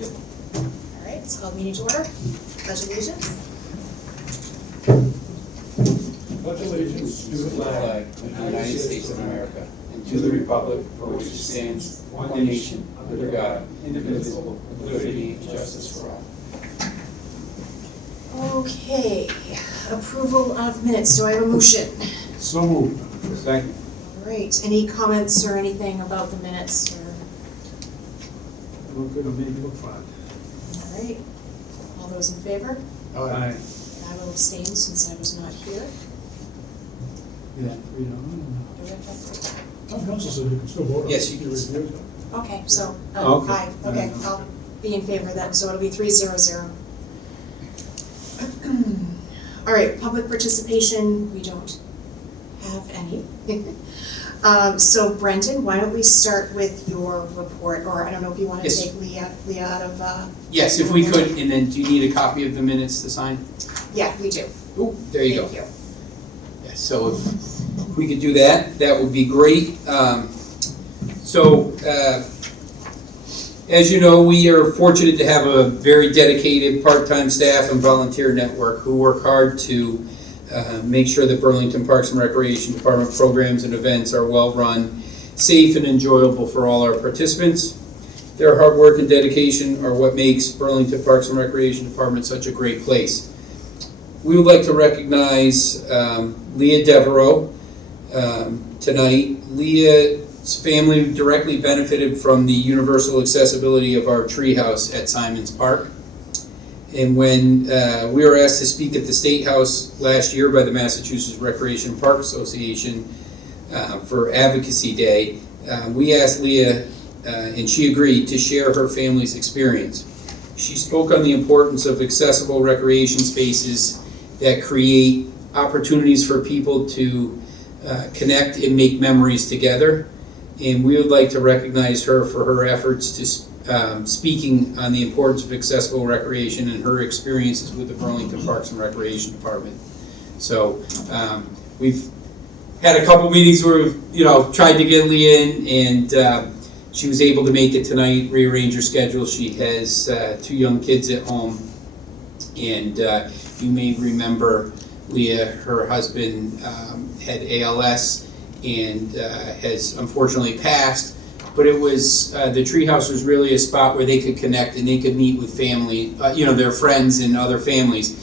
Yep. All right, it's called meeting to order. Pledge allegiance. Pledge allegiance to the flag of the United States of America and to the republic for which it stands, one nation, under God, indivisible, with liberty and justice for all. Okay, approval of minutes. Do I have a motion? So moved. Second. All right, any comments or anything about the minutes? Or... Look good, make it look fine. All right, all those in favor? Aye. I will abstain since I was not here. Yeah. Do we have that? Town council said you can still vote on it. Yes, you can. review it. Okay, so, Okay. aye, okay, I'll be in favor of that, so it'll be 3-0-0. All right, public participation, we don't have any. So Brendan, why don't we start with your report, or I don't know if you want to Yes. take Leah out of, Yes, if we could, and then do you need a copy of the minutes to sign? yeah, we do. Ooh, there you go. Thank you. Yeah, so if we could do that, that would be great. As you know, we are fortunate to have a very dedicated part-time staff and volunteer network who work hard to make sure that Burlington Parks and Recreation Department programs and events are well-run, safe and enjoyable for all our participants. Their hard work and dedication are what makes Burlington Parks and Recreation Department such a great place. We would like to recognize Leah Devereaux tonight. Leah's family directly benefited from the universal accessibility of our treehouse at Simons Park. And when we were asked to speak at the State House last year by the Massachusetts Recreation Park Association for Advocacy Day, we asked Leah, and she agreed, to share her family's experience. She spoke on the importance of accessible recreation spaces that create opportunities for people to connect and make memories together. And we would like to recognize her for her efforts to speaking on the importance of accessible recreation and her experiences with the Burlington Parks and Recreation Department. So we've had a couple meetings where we've tried to get Leah in, and she was able to make it tonight, rearrange her schedule. She has 2 young kids at home, and you may remember Leah, her husband had ALS and has unfortunately passed, but it was, the treehouse was really a spot where they could connect and they could meet with family, their friends and other families,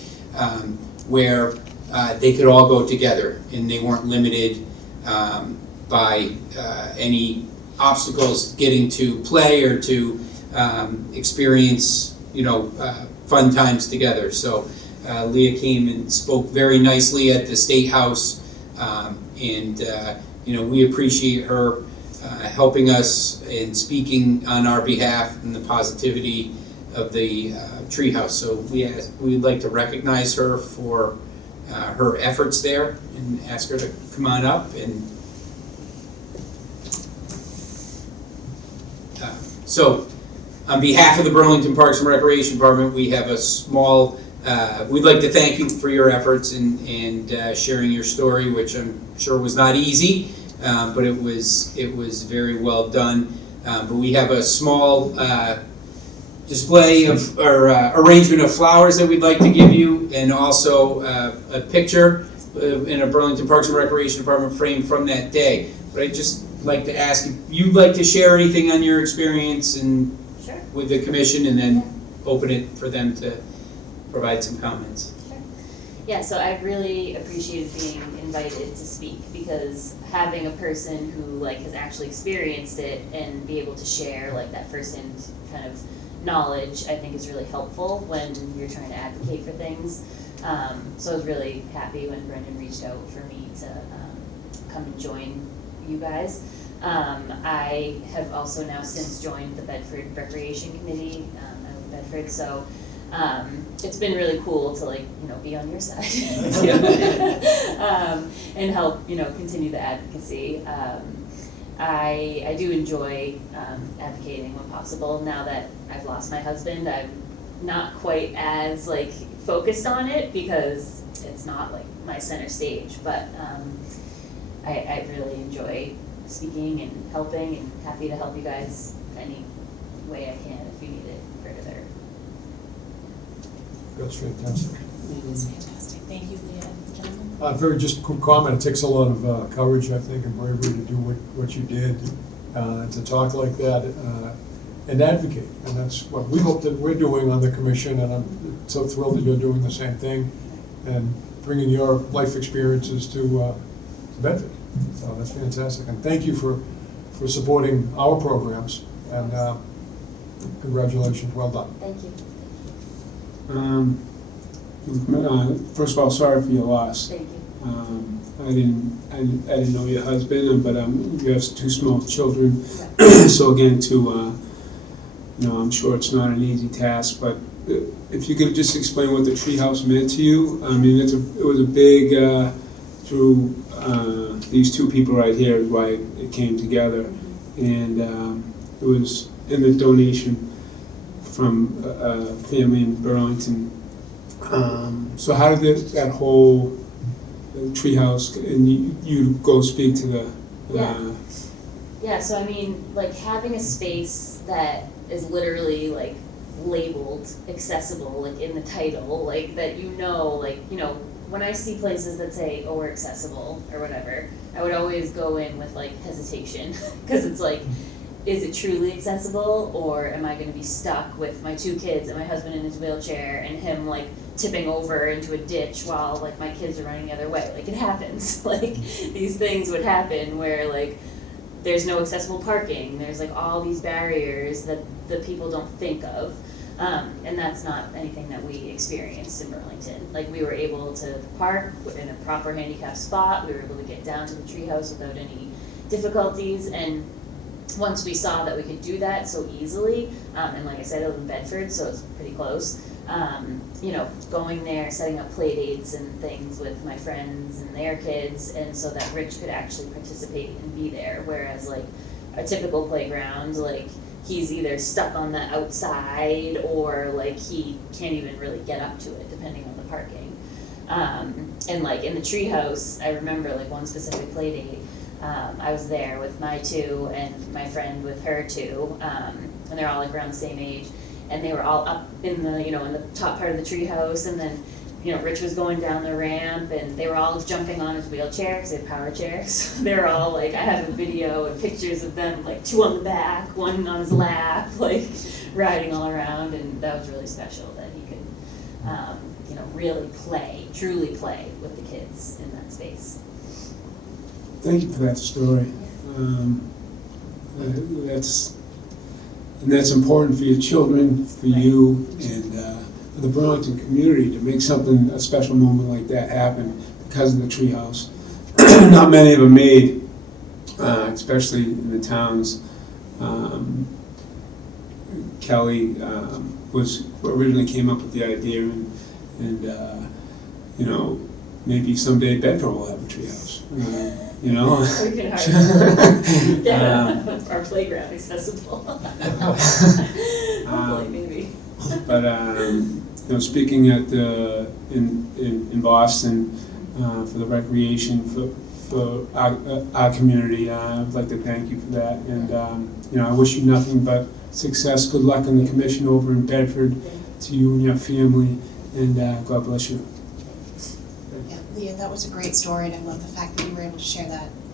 where they could all go together and they weren't limited by any obstacles getting to play or to experience, fun times together. So Leah came and spoke very nicely at the State House, and we appreciate her helping us and speaking on our behalf and the positivity of the treehouse. So we'd like to recognize her for her efforts there and ask her to come on up. And so on behalf of the Burlington Parks and Recreation Department, we have a small we'd like to thank you for your efforts and sharing your story, which I'm sure was not easy, but it was very well done. But we have a small display of or arrangement of flowers that we'd like to give you, and also a picture in a Burlington Parks and Recreation Department frame from that day. But I'd just like to ask if you'd like to share anything on your experience and Sure. with the commission, and then open it for them to provide some comments. Yeah, so I really appreciated being invited to speak, because having a person who has actually experienced it and be able to share that first-hand kind of knowledge, I think is really helpful when you're trying to advocate for things. So I was really happy when Brendan reached out for me to come and join you guys. I have also now since joined the Bedford Recreation Committee. I live in Bedford, so it's been really cool to be on your side and help continue the advocacy. I do enjoy advocating when possible. Now that I've lost my husband, I'm not quite as focused on it because it's not my center stage, but I really enjoy speaking and helping, and happy to help you guys any way I can if you need it further. That's fantastic. That's fantastic. Thank you, Leah. Gentlemen? Very just quick comment, it takes a lot of courage, I think, and bravery to do what you did, to talk like that, and advocate. And that's what we hope that we're doing on the commission, and I'm so thrilled that you're doing the same thing, and bringing your life experiences to Bedford. So that's fantastic, and thank you for supporting our programs, and congratulations, well done. Thank you. First of all, sorry for your loss. Thank you. I didn't know your husband, but you have 2 small children. Yeah. So again, I'm sure it's not an easy task, but if you could just explain what the treehouse meant to you. I mean, it was a big through these 2 people right here is why it came together, and it was in the donation from a family in Burlington. So how did that whole treehouse, and you go speak to the Yeah, so I mean, like having a space that is literally like labeled accessible, like in the title, like that when I see places that say, oh, we're accessible or whatever, I would always go in with like hesitation, because it's like, is it truly accessible, or am I going to be stuck with my 2 kids and my husband in his wheelchair and him like tipping over into a ditch while like my kids are running the other way? Like, it happens. Like, these things would happen where like there's no accessible parking, there's like all these barriers that the people don't think of, and that's not anything that we experienced in Burlington. Like, we were able to park in a proper handicap spot, we were able to get down to the treehouse without any difficulties, and once we saw that we could do that so easily, and like I said, I live in Bedford, so it's pretty close, going there, setting up play dates and things with my friends and their kids, and so that Rich could actually participate and be there, whereas like a typical playground, like he's either stuck on the outside or like he can't even really get up to it depending on the parking. And like in the treehouse, I remember like one specific play date, I was there with my 2 and my friend with her 2, and they're all like around the same age, and they were all up in the in the top part of the treehouse, and then Rich was going down the ramp, and they were all jumping on his wheelchair because they had power chairs. So they were all like, I have a video and pictures of them, like 2 on the back, 1 on his lap, like riding all around, and that was really special that he could really truly play with the kids in that space. Thank you for that story. That's important for your children, for you, and for the Burlington community to make a special moment like that happen because of the treehouse. Not many of them made, especially in the towns. Kelly was originally came up with the idea, and maybe someday Bedford will have a treehouse. We can hardly get our playground accessible. Hopefully, maybe. But speaking at in Boston for the recreation for our community, I'd like to thank you for that, and I wish you nothing but success. Good luck on the commission over in Bedford, to you and your family, and God bless you. Yeah, Leah, that was a great story, and I love the fact that you were able to share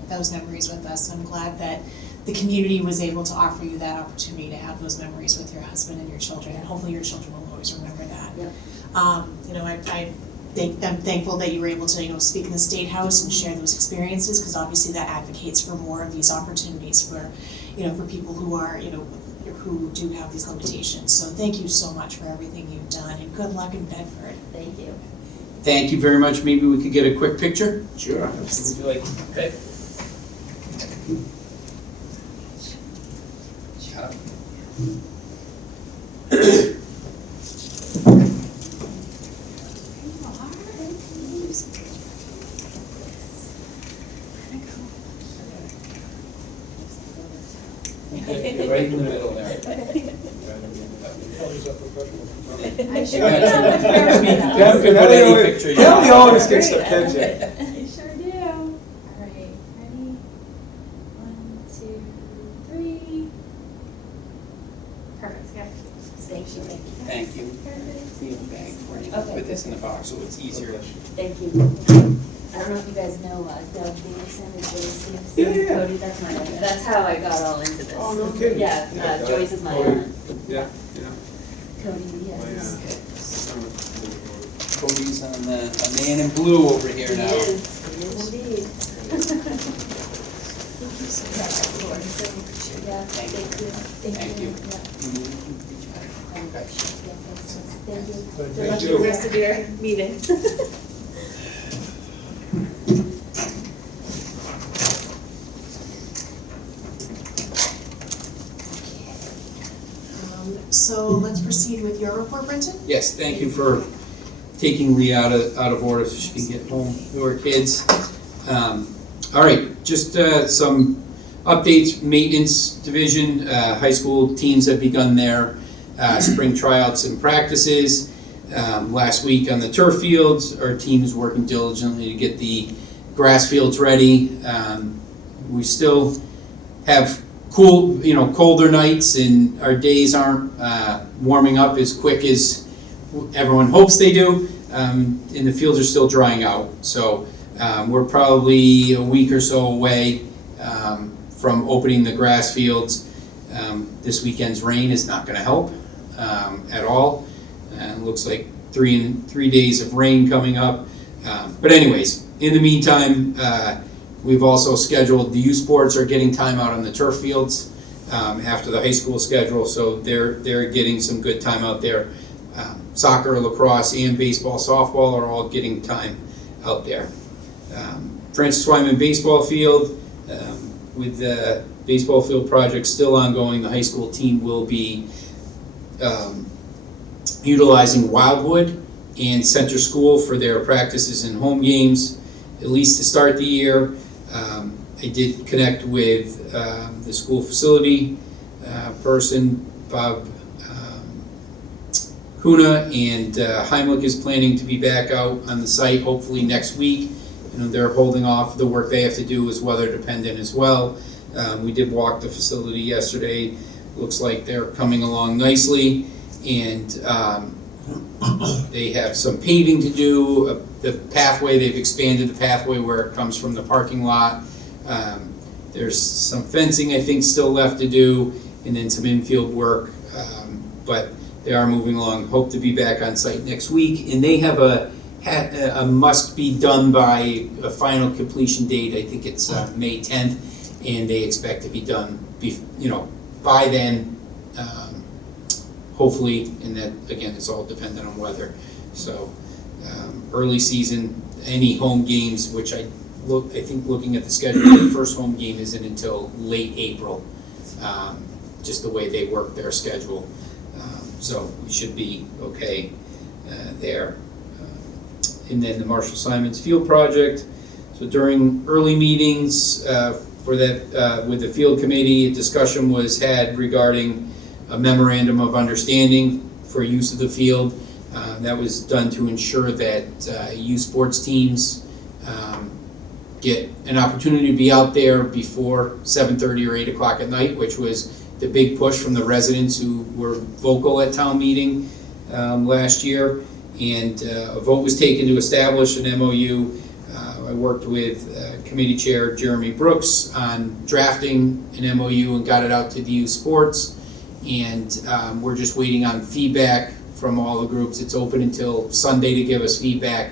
those memories with us. I'm glad that the community was able to offer you that opportunity to have those memories with your husband and your children, and hopefully your children will always remember that. Yep. I'm thankful that you were able to speak in the State House and share those experiences, because obviously that advocates for more of these opportunities for for people who are who do have these limitations. So thank you so much for everything you've done, and good luck in Bedford. Thank you. Thank you very much. Maybe we could get a quick picture? Sure. Would you like, okay. You're right in the middle there. Kelly's a professional. I sure Put any picture you Kelly want. always gets the picture. I sure do. All right, ready? 1, 2, 3. Perfect. Yeah. Thank you. Thank you. We have a bag for you. Okay. Put this in the box so it's easier. Thank you. I don't know if you guys know Doug Davidson and Joyce Davidson, Yeah. Cody, that's how I got all into this. Oh, no kidding. Yeah, Joyce is my Cody. aunt. Yeah, Cody, yes. Okay, so Cody's on the, a man in blue over here He now. is indeed. Yeah, thank you. Thank you. Yeah. Okay. Thank you. Thank Good luck you. with the rest of your meeting. So let's proceed with your report, Brenton. Yes, thank you for taking Lee out of order so she can get home to her kids. All right, just some updates. Maintenance division, high school teams have begun their spring tryouts and practices. Last week on the turf fields, our team is working diligently to get the grass fields ready. We still have colder nights, and our days aren't warming up as quick as everyone hopes they do, and the fields are still drying out. So we're probably a week or so away from opening the grass fields. This weekend's rain is not going to help at all. It looks like 3 days of rain coming up. But anyways, in the meantime, we've also scheduled, the youth sports are getting time out on the turf fields after the high school schedule, so they're getting some good time out there. Soccer, lacrosse, and baseball, softball are all getting time out there. Francis Wyman baseball field, with the baseball field project still ongoing, the high school team will be utilizing Wildwood and Center School for their practices and home games, at least to start the year. I did connect with the school facility person, Bob Kuna, and Heimlich is planning to be back out on the site hopefully next week. They're holding off. The work they have to do is weather dependent as well. We did walk the facility yesterday. Looks like they're coming along nicely, and they have some paving to do. The pathway, they've expanded the pathway where it comes from the parking lot. There's some fencing I think still left to do, and then some infield work, but they are moving along. Hope to be back on site next week, and they have a must be done by a final completion date. I think it's May 10th, and they expect to be done by then, hopefully, and that again it's all dependent on weather. So early season, any home games, which I think looking at the schedule, the first home game isn't until late April, just the way they work their schedule. So we should be okay there. And then the Marshall Simons Field Project. So during early meetings for that with the field committee, a discussion was had regarding a memorandum of understanding for use of the field. That was done to ensure that youth sports teams get an opportunity to be out there before 7:30 or 8 o'clock at night, which was the big push from the residents who were vocal at town meeting last year. And a vote was taken to establish an MOU. I worked with committee chair Jeremy Brooks on drafting an MOU and got it out to the youth sports. And we're just waiting on feedback from all the groups. It's open until Sunday to give us feedback,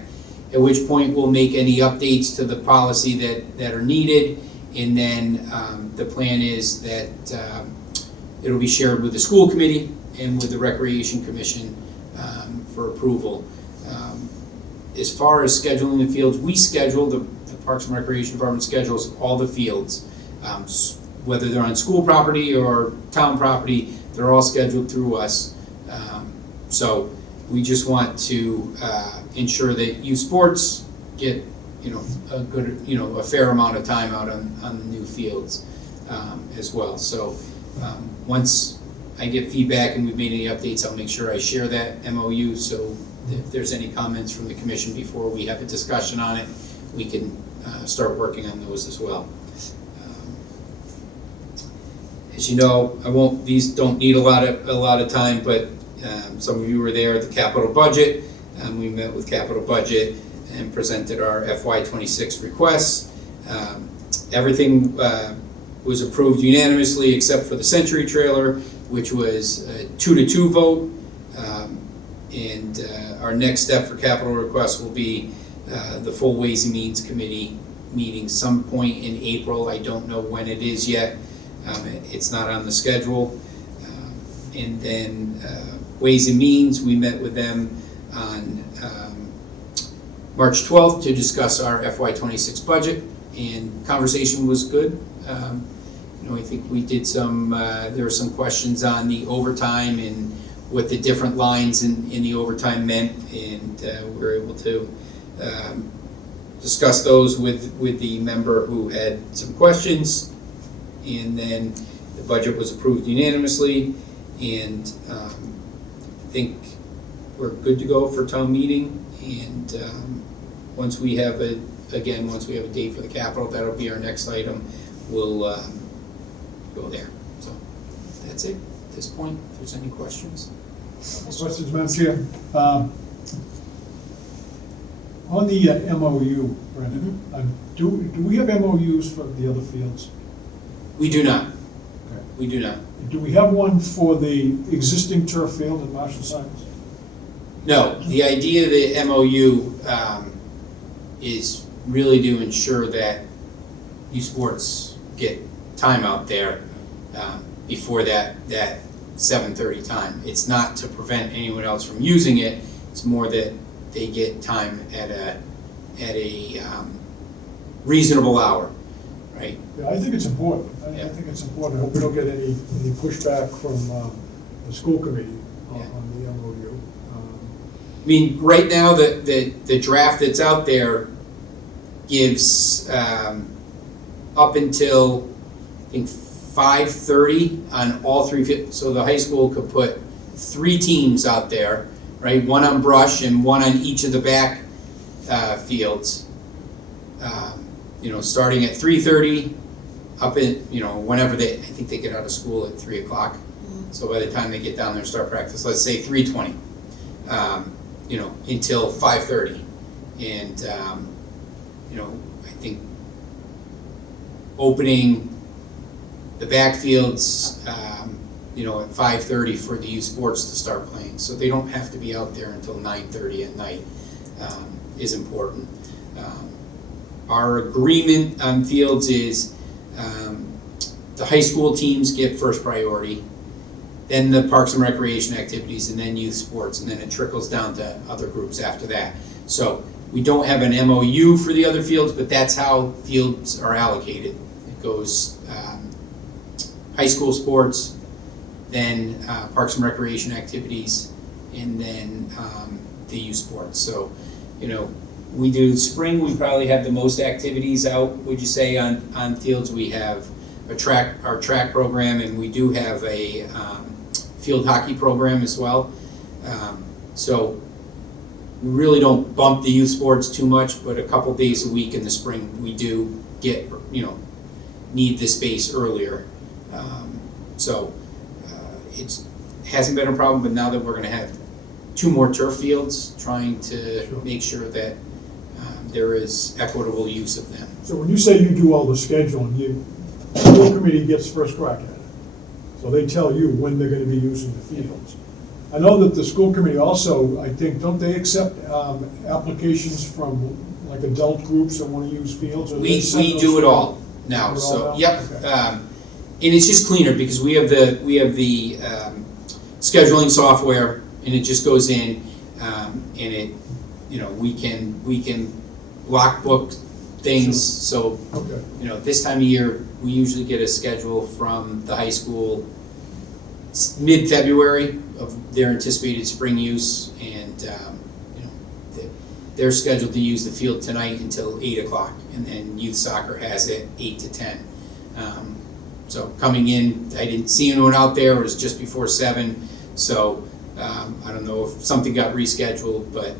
at which point we'll make any updates to the policy that are needed. And then the plan is that it'll be shared with the school committee and with the Recreation Commission for approval. As far as scheduling the fields, we schedule, the Parks and Recreation Department schedules all the fields. Whether they're on school property or town property, they're all scheduled through us. So we just want to ensure that youth sports get a good, a fair amount of time out on the new fields as well. So once I get feedback and we've made any updates, I'll make sure I share that MOU, so if there's any comments from the commission before we have a discussion on it, we can start working on those as well. As you know, these don't need a lot of time, but Some of you were there at the capital budget. We met with capital budget and presented our FY26 requests. Everything was approved unanimously except for the Century Trailer, which was a 2-2 vote. And our next step for capital requests will be the full Ways and Means Committee meeting some point in April. I don't know when it is yet. It's not on the schedule. And then Ways and Means, we met with them on March 12th to discuss our FY26 budget, and conversation was good. I think we did there were some questions on the overtime and what the different lines in the overtime meant, and we were able to discuss those with the member who had some questions, and then the budget was approved unanimously, and I think we're good to go for town meeting. And once we have a date for the capital, that'll be our next item. We'll go there. So that's it at this point. If there's any questions. Questions, Madam Chair? On the MOU, Brendan, do we have MOUs for the other fields? We do not. Okay. We do not. Do we have one for the existing turf field at Marshall Simons? No. The idea of the MOU is really to ensure that youth sports get time out there before that 7:30 time. It's not to prevent anyone else from using it. It's more that they get time at a reasonable hour, right? Yeah, I think it's important. I think it's important. I hope we don't get any pushback from the school committee on the MOU. I mean, right now, the draft that's out there gives up until, I think, 5:30 on all three fields. So the high school could put 3 teams out there, right? One on brush and one on each of the back fields. Starting at 3:30 up in, whenever I think they get out of school at 3 o'clock. So by the time they get down there and start practice, let's say 3:20, until 5:30. And, I think opening the backfields, at 5:30 for the youth sports to start playing, so they don't have to be out there until 9:30 at night, is important. Our agreement on fields is the high school teams get first priority, then the parks and recreation activities, and then youth sports, and then it trickles down to other groups after that. So we don't have an MOU for the other fields, but that's how fields are allocated. It goes high school sports, then parks and recreation activities, and then the youth sports. So, we do spring, we probably have the most activities out, would you say, on fields. We have our track program, and we do have a field hockey program as well. So we really don't bump the youth sports too much, but a couple days a week in the spring, we do get, need the space earlier. It hasn't been a problem, but now that we're going to have 2 more turf fields, trying to make sure that there is equitable use of them. So when you say you do all the scheduling, the school committee gets first crack at it. So they tell you when they're going to be using the fields. I know that the school committee also, I think, don't they accept applications from like adult groups that want to use fields? Or We do it all now. So yep. Okay. And it's just cleaner because we have the scheduling software, and it just goes in, and it, we can block book things. So, this time of year, we usually get a schedule from the high school mid-February of their anticipated spring use, and they're scheduled to use the field tonight until 8 o'clock, and then youth soccer has it 8 to 10. So coming in, I didn't see anyone out there. It was just before 7, so I don't know if something got rescheduled, but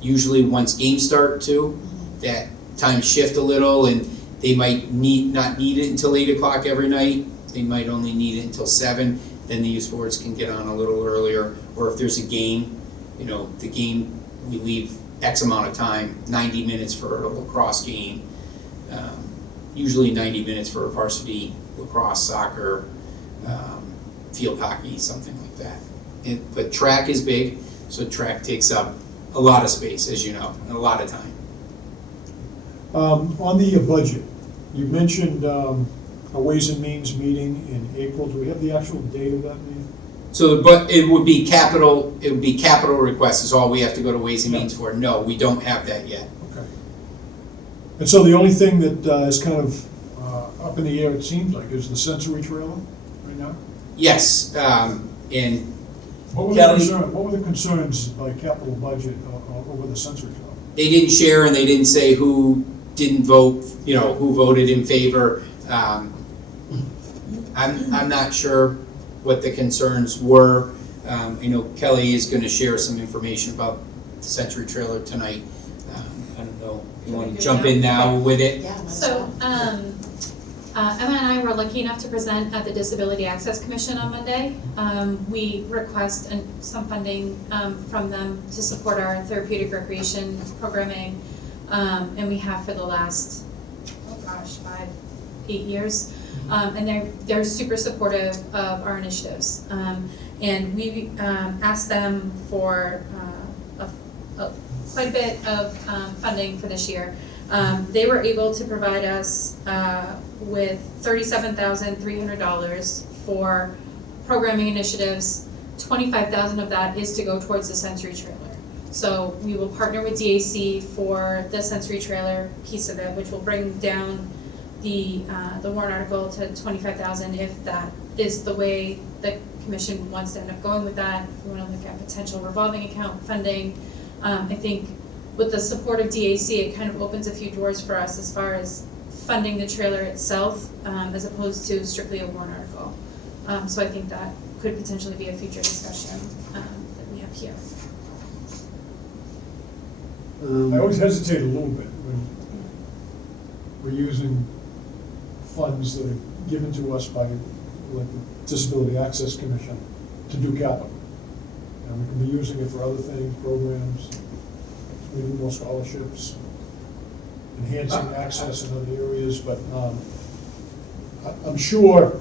usually once games start too, that times shift a little, and they might not need it until 8 o'clock every night. They might only need it until 7, then the youth sports can get on a little earlier. Or if there's a game, the game, we leave X amount of time, 90 minutes for a lacrosse game, usually 90 minutes for a varsity lacrosse, soccer, field hockey, something like that. But track is big, so track takes up a lot of space, as you know, and a lot of time. On the budget, you mentioned a Ways and Means meeting in April. Do we have the actual date of that meeting? So, but it would be capital requests is all we have to go to Ways and Means for. No, we don't have that yet. Okay. And so the only thing that is kind of up in the air, it seems like, is the sensory trailer right now? Yes, and What were the concerns by capital budget over the sensory trailer? they didn't share and they didn't say who didn't vote, who voted in favor. I'm not sure what the concerns were. Kelly is gonna share some information about the Century Trailer tonight. I don't know, you wanna jump in now with it? Yeah. So, Emma and I were lucky enough to present at the Disability Access Commission on Monday. We request some funding from them to support our therapeutic recreation programming, and we have for the last, 5-8 years. And they're super supportive of our initiatives. And we asked them for quite a bit of funding for this year. They were able to provide us with $37,300 for programming initiatives. $25,000 of that is to go towards the sensory trailer. So we will partner with DAC for the sensory trailer piece of it, which will bring down the warrant article to $25,000 if that is the way the commission wants to end up going with that. If we want to look at potential revolving account funding, I think with the support of DAC, it kind of opens a few doors for us as far as funding the trailer itself, as opposed to strictly a warrant article. So I think that could potentially be a future discussion that we have here. I always hesitate a little bit when we're using funds that are given to us by, like, the Disability Access Commission to do capital. And we can be using it for other things, programs, maybe more scholarships, enhancing access in other areas, but I'm sure,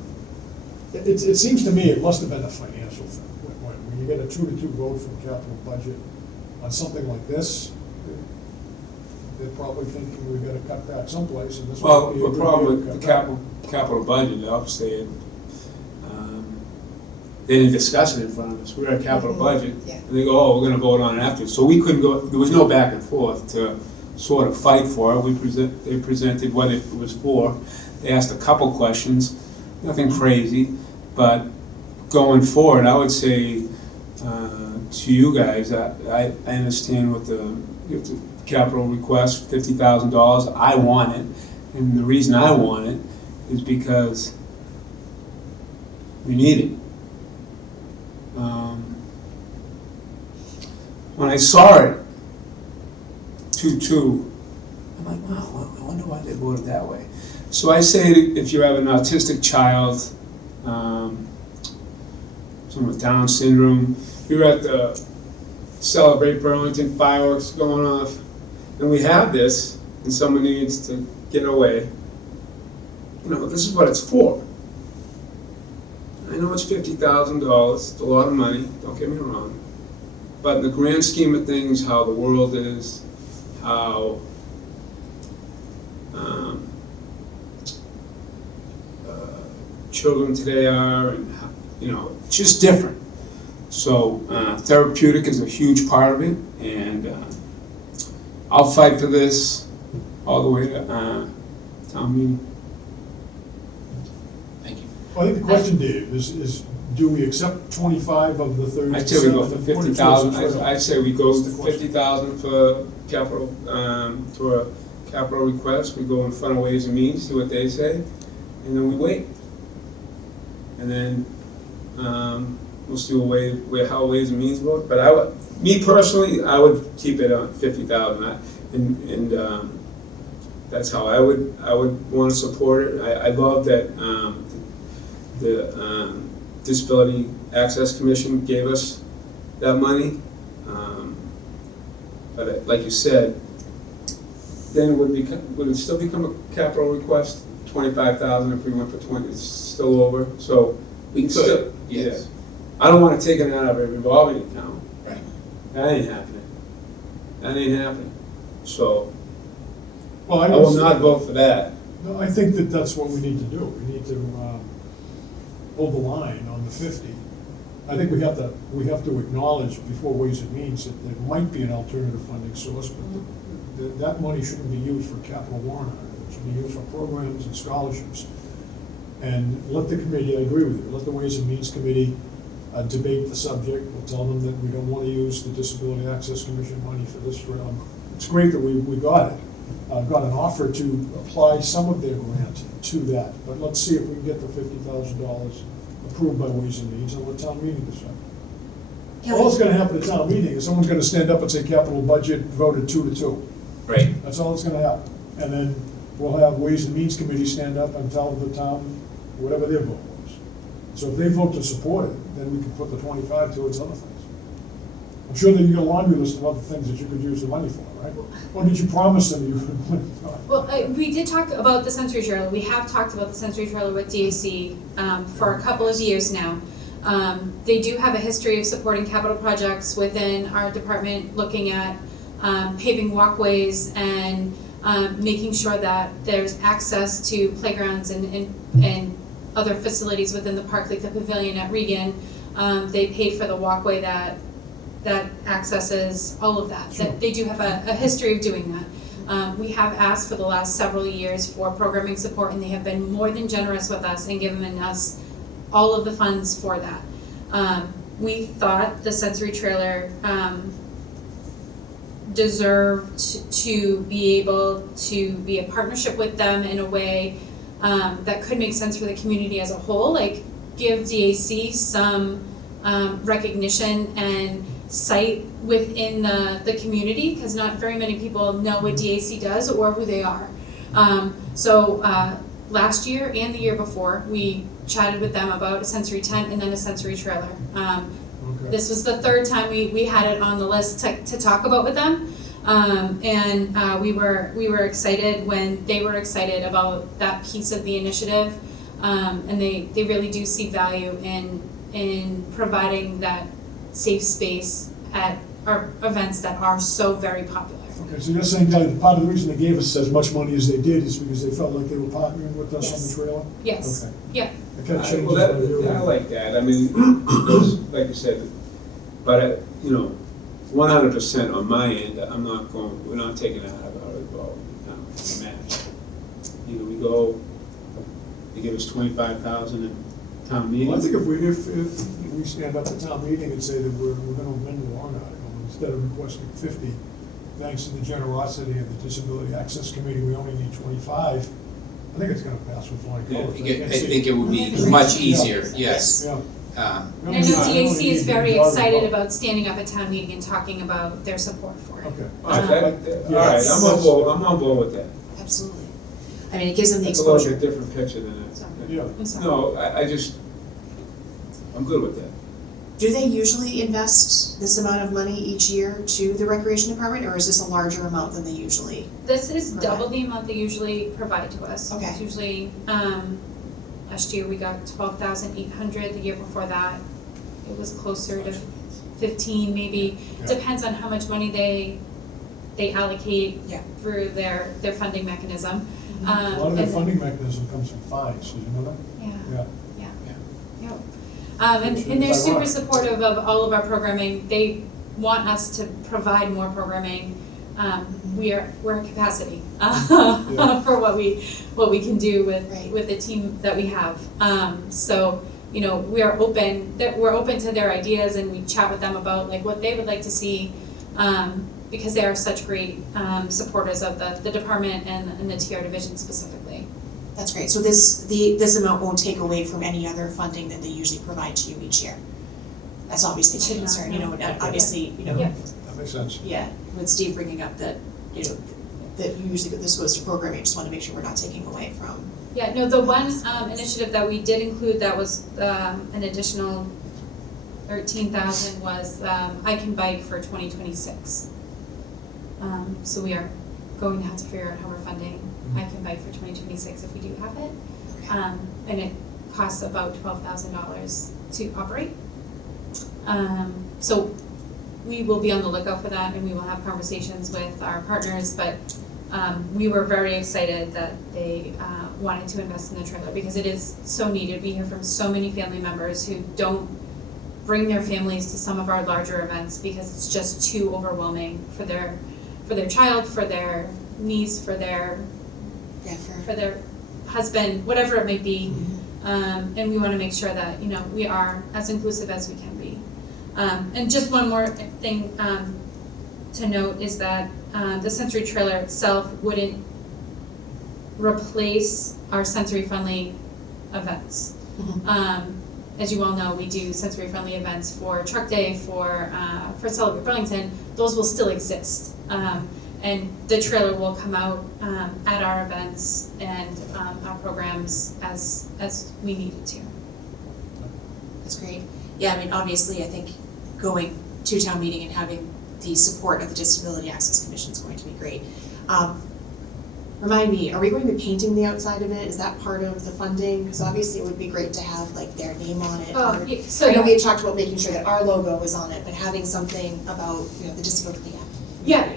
it seems to me it must have been a financial thing. When you get a 2-2 vote from capital budget on something like this, they're probably thinking we've got to cut back someplace, and this Well, would be a the good problem way with to the cut back. capital budget, obviously, they didn't discuss it in front of us. We were at capital budget, Yeah. and they go, oh, we're gonna vote on it after. So we couldn't go, there was no back and forth to sort of fight for it. They presented what it was for. They asked a couple questions, nothing crazy, but going forward, I would say to you guys, I understand what the capital request, $50,000, I want it, and the reason I want it is because we need it. When I saw it, 2-2, I'm like, wow, I wonder why they voted that way. So I say if you have an autistic child, someone with Down syndrome, you're at the Celebrate Burlington fireworks going off, and we have this, and someone needs to get away, this is what it's for. I know it's $50,000, it's a lot of money, don't get me wrong. But in the grand scheme of things, how the world is, how children today are, and how, it's just different. So therapeutic is a huge part of it, and I'll fight for this all the way to town meeting. Thank you. Well, I think the question, Dave, is do we accept 25 of the 37? I'd say we go for 50,000. I'd I'd say we go 50,000 for capital, for a capital request. We go in front of Ways and Means, see what they say, and then we wait. And then we'll see how Ways and Means vote. But me personally, I would keep it on 50,000, and that's how I would want to support it. I love that the Disability Access Commission gave us that money. But like you said, then would it still become a capital request? 25,000 if we went for 20, it's still over, so we can Could, still. yes. I don't wanna take it out of a revolving account. Right. That ain't happening. That ain't happening. So, Well, I don't will see- not vote for that. No, I think that that's what we need to do. We need to hold the line on the 50. I think we have to acknowledge before Ways and Means that there might be an alternative funding source, but that money shouldn't be used for capital warrant articles. It should be used for programs and scholarships. And let the committee, I agree with you, let the Ways and Means Committee debate the subject. We'll tell them that we don't want to use the Disability Access Commission money for this realm. It's great that we got it. Got an offer to apply some of their grant to that, but let's see if we can get the $50,000 approved by Ways and Means and let town meeting decide. All that's gonna happen at town meeting is someone's gonna stand up and say capital budget voted 2-2. Right. That's all that's gonna happen. And then we'll have Ways and Means Committee stand up and tell the town whatever their vote was. So if they vote to support it, then we can put the 25 towards other things. I'm sure that you got a laundry list of other things that you could use the money for, right? Or did you promise them you would? Well, we did talk about the sensory trailer. We have talked about the sensory trailer with DAC for a couple of years now. They do have a history of supporting capital projects within our department, looking at paving walkways and making sure that there's access to playgrounds and other facilities within the park, like the pavilion at Regan. They paid for the walkway that accesses all of that. Sure. That they do have a history of doing that. We have asked for the last several years for programming support, and they have been more than generous with us and given us all of the funds for that. We thought the sensory trailer deserved to be able to be a partnership with them in a way that could make sense for the community as a whole, like give DAC some recognition and sight within the community, because not very many people know what DAC does or who they are. So last year and the year before, we chatted with them about a sensory tent and then a sensory trailer. Okay. This was the third time we had it on the list to talk about with them. We were excited when they were excited about that piece of the initiative. And they really do see value in providing that safe space at our events that are so very popular. Okay, so you're saying that part of the reason they gave us as much money as they did is because they felt like they were partnering with us Yes. on the trailer? Yes. Okay. Yeah. It kind of changes Well, my view. I like that, I mean, because, like you said, but, 100% on my end, we're not taking it out of our revolving account, the match. We go, they give us 25,000 in town meeting. Well, I think if we stand up at town meeting and say that we're gonna amend the warrant article, instead of requesting 50, thanks to the generosity of the Disability Access Committee, we only need 25, I think it's gonna pass with flying Yeah, colors. I can't see- think it would be much easier, yes. Yeah. And I know DAC is very excited about standing up at town meeting and talking about their support for it. Okay. All right, I'm on board with that. Absolutely. I mean, it gives them the It's a little exposure. bit different picture than that. Yeah. I'm sorry. No, I'm good with that. Do they usually invest this amount of money each year to the recreation department, or is this a larger amount than they usually? This is Right. double the amount they usually provide to us. Okay. It's usually, last year we got 12,800, the year before that, it was closer to 15 maybe. Yeah. Depends on how much money they allocate Yeah. through their funding mechanism. A lot of their And then- funding mechanism comes from fines, did you know that? Yeah. Yeah. Yep. And they're super supportive of all of our programming. They want us to provide more programming. We're at capacity Yeah. for what we can do Right. with the team that we have. So we're open to their ideas, and we chat with them about like what they would like to see, because they are such great supporters of the department and the TR division specifically. That's great. So this amount won't take away from any other funding that they usually provide to you each year. That's obviously It should my not, concern, no. obviously, Yeah. That makes sense. yeah, with Steve bringing up that, that usually this goes to programming, I just want to make sure we're not taking away from Yeah, no, the one initiative that we did include that was an additional 13,000 was I Can Bike for 2026. So we are going to have to figure out how we're funding I Can Bike for 2026 if we do have it. And it costs about $12,000 to operate. So we will be on the lookout for that, and we will have conversations with our partners, but we were very excited that they wanted to invest in the trailer because it is so needed. We hear from so many family members who don't bring their families to some of our larger events because it's just too overwhelming for their child, for their niece, for their husband, whatever it may be. And we want to make sure that, you know, we are as inclusive as we can be. And just one more thing to note is that the sensory trailer itself wouldn't replace our sensory-friendly events. As you all know, we do sensory-friendly events for Truck Day, for Celebrate Burlington. Those will still exist. And the trailer will come out at our events and our programs as we need it to. That's great. Yeah, I mean, obviously, I think going to town meeting and having the support of the Disability Access Commission is going to be great. Remind me, are we going to be painting the outside of it? Is that part of the funding? Because obviously it would be great to have like their name on it. Oh, or- yeah, so I know we had talked about making sure that our logo was on it, but having something about, you know, the Disability Act.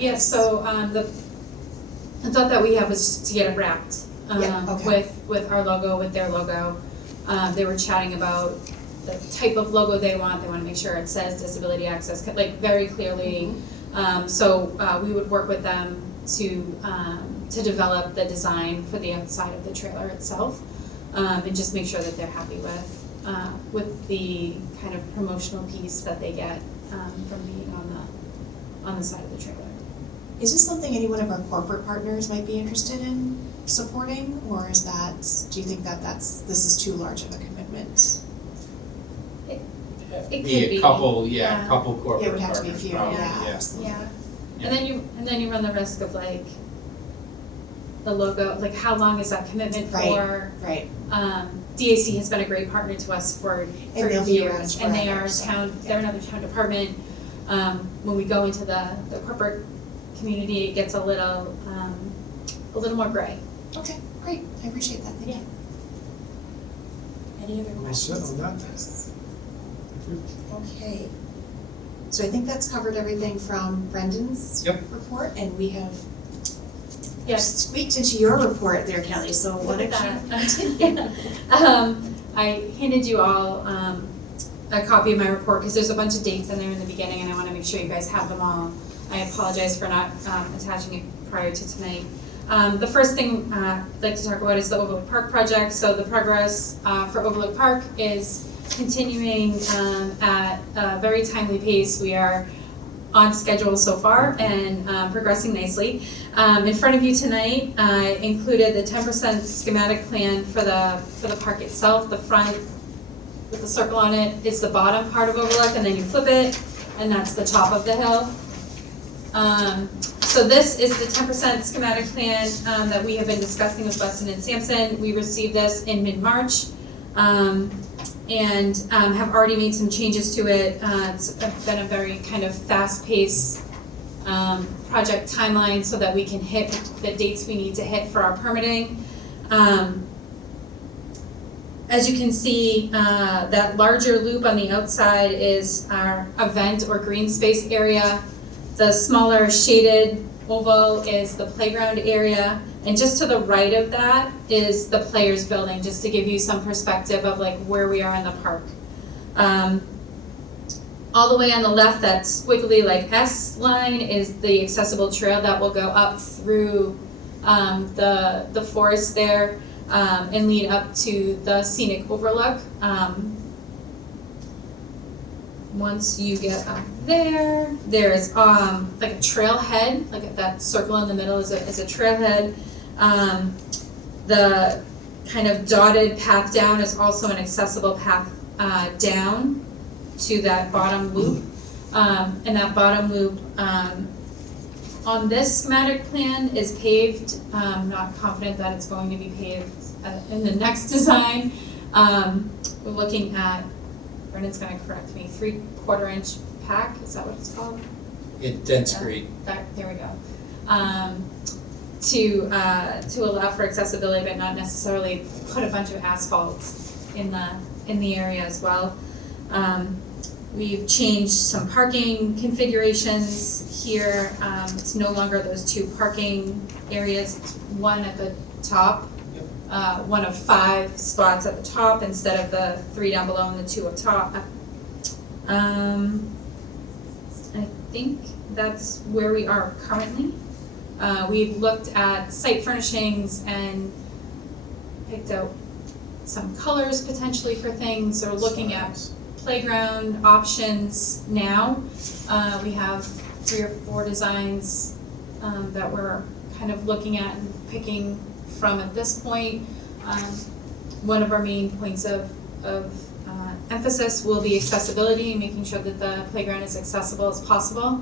Yeah, so the thought that we have was to get it wrapped with our logo, with their logo. They were chatting about the type of logo they want to make sure it says disability access, like very clearly. So we would work with them to develop the design for the outside of the trailer itself, and just make sure that they're happy with the kind of promotional piece that they get from being on the side of the trailer. Is this something any one of our corporate partners might be interested in supporting, or is that, do you think that this is too large of a commitment? It could Be be. a couple, yeah, couple corporate It would have to be a partners, few, probably, yeah, yeah. absolutely. Yeah. Yeah. And then you run the risk of like the logo, like how long is that commitment for? Right. DAC has been a great partner to us for they'll be around years, and they forever, are so, they're another town department. When we go into the corporate community, it gets a little more gray. Okay, great, I appreciate that, thank you. Any other Well said questions? on that. Okay. So I think that's covered everything from Brendan's Yep. report, and we have Yes. squeaked into your report there, Kelly, so why Look don't at you that. I handed you all a copy of my report because there's a bunch of dates in there in the beginning, and I want to make sure you guys have them all. I apologize for not attaching it prior to tonight. The first thing I'd like to talk about is the Overlook Park project. So the progress for Overlook Park is continuing at a very timely pace. We are on schedule so far and progressing nicely. In front of you tonight, I included the 10% schematic plan for the park itself. The front with the circle on it is the bottom part of Overlook, and then you flip it, and that's the top of the hill. So this is the 10% schematic plan that we have been discussing with Weston and Sampson. We received this in mid-March and have already made some changes to it. It's been a very kind of fast-paced project timeline so that we can hit the dates we need to hit for our permitting. As you can see, that larger loop on the outside is our event or green space area. The smaller shaded oval is the playground area, and just to the right of that is the Players Building, just to give you some perspective of like where we are in the park. All the way on the left, that squiggly like S line is the accessible trail that will go up through the forest there and lead up to the scenic overlook. Once you get up there, there's like a trailhead, like that circle in the middle is a trailhead. The kind of dotted path down is also an accessible path down to that bottom loop. And that bottom loop on this schematic plan is paved. I'm not confident that it's going to be paved in the next design. We're looking at, Brendan's gonna correct me, 3/4 inch pack, is that what it's called? That's great. There we go. To allow for accessibility, but not necessarily put a bunch of asphalt in the area as well. We've changed some parking configurations here. It's no longer those 2 parking areas. It's one at the top, one of 5 spots at the top instead of the 3 down below and the 2 up top. I think that's where we are currently. We've looked at site furnishings and picked out some colors potentially for things, or looking at playground options now. We have 3 or 4 designs that we're kind of looking at and picking from at this point. One of our main points of emphasis will be accessibility, making sure that the playground is accessible as possible.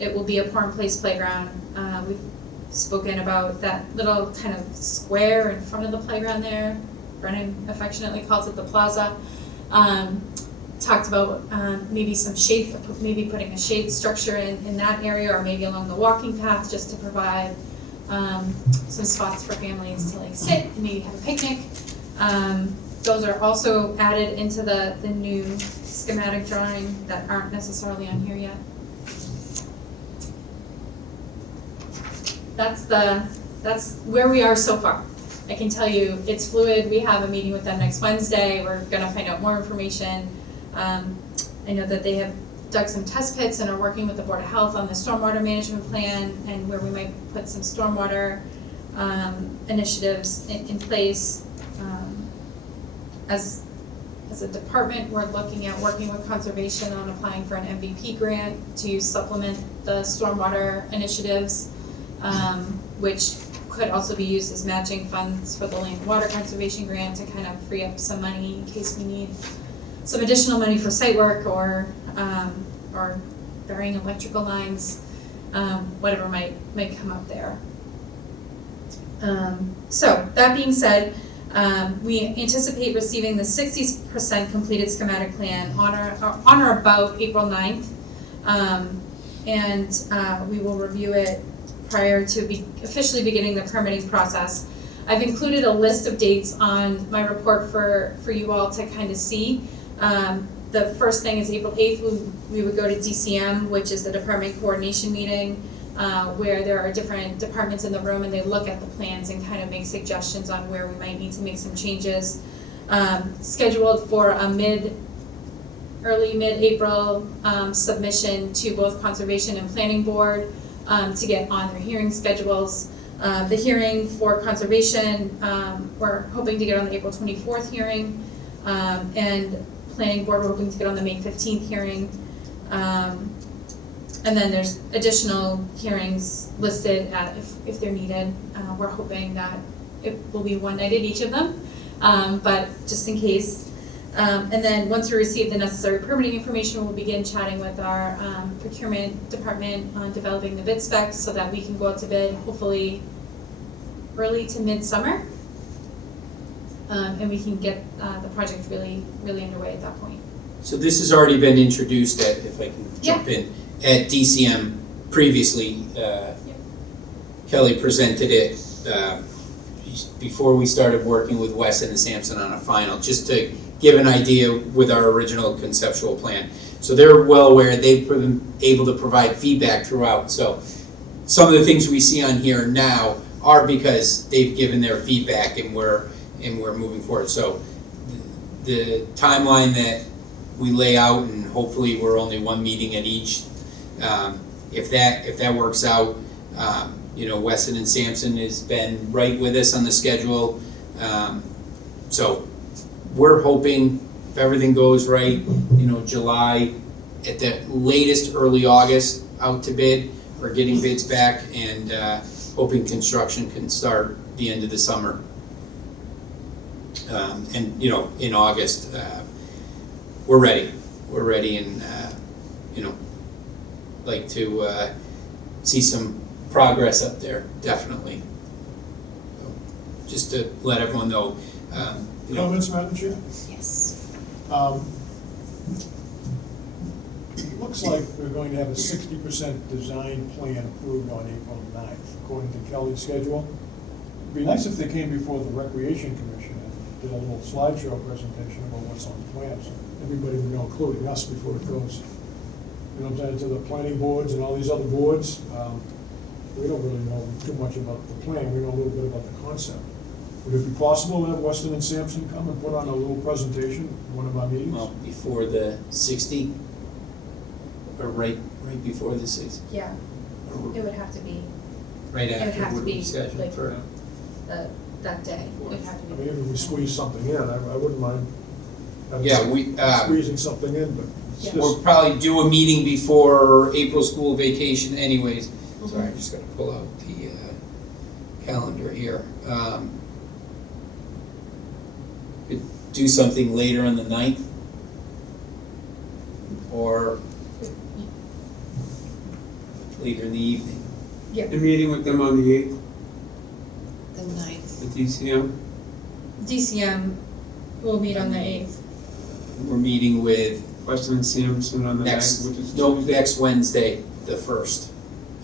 It will be a pour in place playground. We've spoken about that little kind of square in front of the playground there. Brennan affectionately calls it the plaza. Talked about maybe some shade, maybe putting a shade structure in that area, or maybe along the walking path, just to provide some spots for families to like sit and maybe have a picnic. Those are also added into the new schematic drawing that aren't necessarily on here yet. That's where we are so far. I can tell you it's fluid. We have a meeting with them next Wednesday. We're gonna find out more information. I know that they have dug some test pits and are working with the Board of Health on the stormwater management plan, and where we might put some stormwater initiatives in place. As a department, we're looking at working with conservation on applying for an MVP grant to supplement the stormwater initiatives, which could also be used as matching funds for the land and water conservation grant to kind of free up some money in case we need some additional money for site work or burying electrical lines, whatever might come up there. So that being said, we anticipate receiving the 60% completed schematic plan on or about April 9th, and we will review it prior to officially beginning the permitting process. I've included a list of dates on my report for you all to kind of see. The first thing is April 8th, we would go to DCM, which is the department coordination meeting, where there are different departments in the room and they look at the plans and kind of make suggestions on where we might need to make some changes. Scheduled for a early mid-April submission to both Conservation and Planning Board to get on their hearing schedules. The hearing for Conservation, we're hoping to get on the April 24th hearing, and Planning Board, we're hoping to get on the May 15th hearing. And then there's additional hearings listed if they're needed. We're hoping that it will be one night at each of them, but just in case. And then once we receive the necessary permitting information, we'll begin chatting with our procurement department on developing the bid specs so that we can go out to bid hopefully early to midsummer. And we can get the project really underway at that point. So this has already been introduced at, if I can jump in, at DCM previously. Kelly presented it before we started working with Wesson and Sampson on a final, just to give an idea with our original conceptual plan. So they're well aware, they've been able to provide feedback throughout. So some of the things we see on here now are because they've given their feedback and we're moving forward. So the timeline that we lay out, and hopefully we're only one meeting at each, if that works out, Wesson and Sampson has been right with us on the schedule. So we're hoping, if everything goes right, July, at the latest early August, out to bid, or getting bids back, and hoping construction can start the end of the summer. And in August, we're ready. We're ready, and like to see some progress up there, definitely. So just to let everyone know, you know, Comments, Madam Chair? Yes. It looks like we're going to have a 60% design plan approved on April 9th, according to Kelly's schedule. It'd be nice if they came before the Recreation Commission and did a little slideshow presentation about what's on the plan, so everybody would know, including us, before it goes, you know, what I'm saying, to the planning boards and all these other boards. We don't really know too much about the plan, we know a little bit about the concept. Would it be possible to have Weston and Sampson come and put on a little presentation at one of our meetings? well, before the 60, or right before the 60, Yeah, it would have to be, right it would after have to what we be scheduled like for. that day, it would have to I be. mean, if we squeeze something in, I wouldn't mind. having Yeah, we, Squeezing something in, but it's Yeah. we'll just, probably do a meeting before April school vacation anyways. Sorry, I just gotta pull out the calendar here. Could do something later on the 9th, or later in the evening. You're meeting with them on the 8th The 9th. at DCM? DCM will meet on the 8th. We're meeting with Weston and Sampson on the 9th, next, which is no, Tuesday? next Wednesday, the 1st,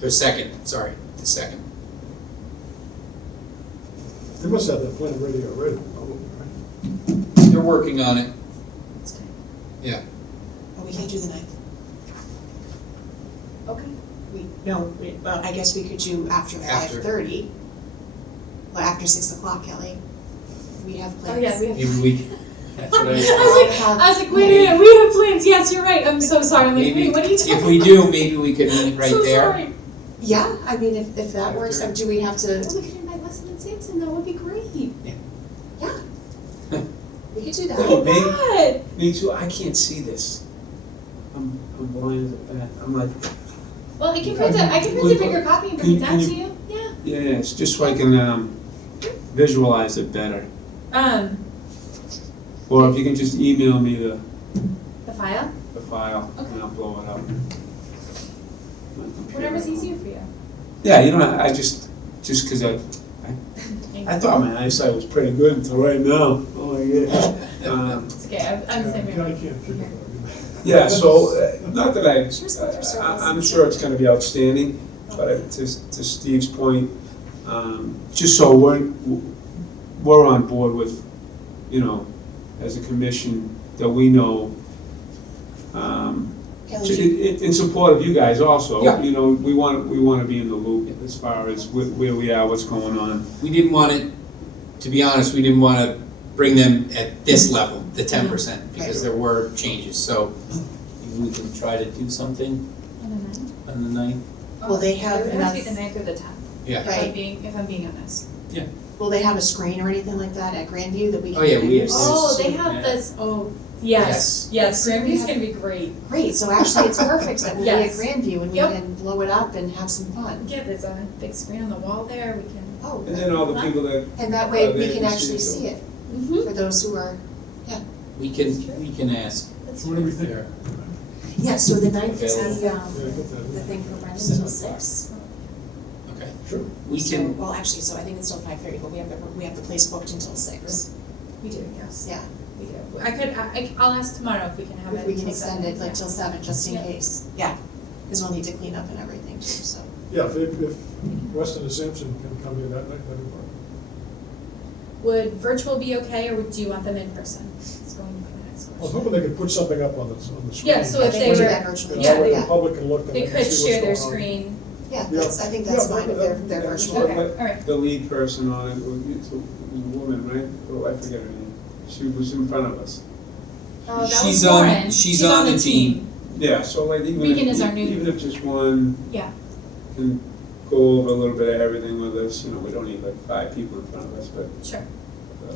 or 2nd, sorry, the 2nd. they must have that plan ready already, probably, right? They're working on it, yeah. Oh, we can't do the 9th. Okay. Well, I guess we could do after After. 5:30. Well, after 6 o'clock, Kelly. We have Oh, plans. yeah, we have. Maybe we, that's what I I was was like, wait a minute, we have plans, yes, you're right, I'm so sorry, I'm like, Maybe, wait, what are you talking about? if we do, maybe we could meet right So there. sorry. Yeah, I mean, if that works, do we have to? Oh, we could invite Weston and Sampson, that would be great. Yeah. We could do that. Oh, me? God. Me too, I can't see this. I'm blind as a bat, I'm like, Well, I can print a bigger copy and bring it down to you, yeah. yeah, it's just so I can visualize it better. Or if you can just email me the file, file, Okay. and I'll blow it up. My computer. whatever's easier for you. Yeah, you know, I just because I thought my eyesight was pretty good until right now. Oh, yeah. It's okay, I'm the same way. Kelly can't figure it out. Yeah, so, not that She was going through circles. I'm sure it's gonna be outstanding, but to Steve's point, just so we're on board with, you know, as a commission, that we know, Kelly, in support of you guys also. Yeah. You know, we wanna be in the loop as far as where we are, what's going on. We didn't want it, to be honest, we didn't want to bring them at this level, the 10%, because there were changes, so we can try to do something on the 9th. Will they have It would have to be enough- the 9th or the 10th, Yeah. Right. if I'm being honest. will they have a screen or anything like that at Grandview that we can Oh, yeah, we use? have- Oh, they Yeah. have this, yes, Grandview's gonna be great. Great, so actually it's perfect that we'll be at Yes. Grandview and we Yep. can blow it up and have some fun. Yeah, there's a big screen on the wall there, we can. Oh, And then all the people that, and that way we they can can actually see it. see it Mm-hmm. for those who are, We can ask. What do we think? yeah, so the 9th is Available. the, Yeah, get that. the thing for Brendan until 6. Okay. Sure. We So, can, well, actually, so I think it's till 5:30, but we have the place booked until 6. We do, yes. Yeah, We do. I'll ask tomorrow if we can have it. if we can until extend 7, it like yeah. till 7, just in Yeah. case. Yeah, because we'll need to clean up and everything too, so. Yeah, if Weston and Sampson can come in that night, that'd work. Would virtual be okay, or do you want them in person? It's going to be the next I was question. hoping they could put something up on the screen. Yeah, so if I they think we do were- that virtually, You yeah, know, where yeah. the public can look and They they can could see share their what's going on. screen. Yeah, Yeah. I think that's Yeah, fine if they're yeah, virtual. Okay, But all right. the lead person on it was a woman, right? Oh, I forget her name. She was in front of us. Oh, that was she's Lauren. on, she's on the team. Yeah, so like even Regan if, is our new- even if just one Yeah, can go over a little bit of everything with us, you know, we don't need like 5 people in front of us, but. sure.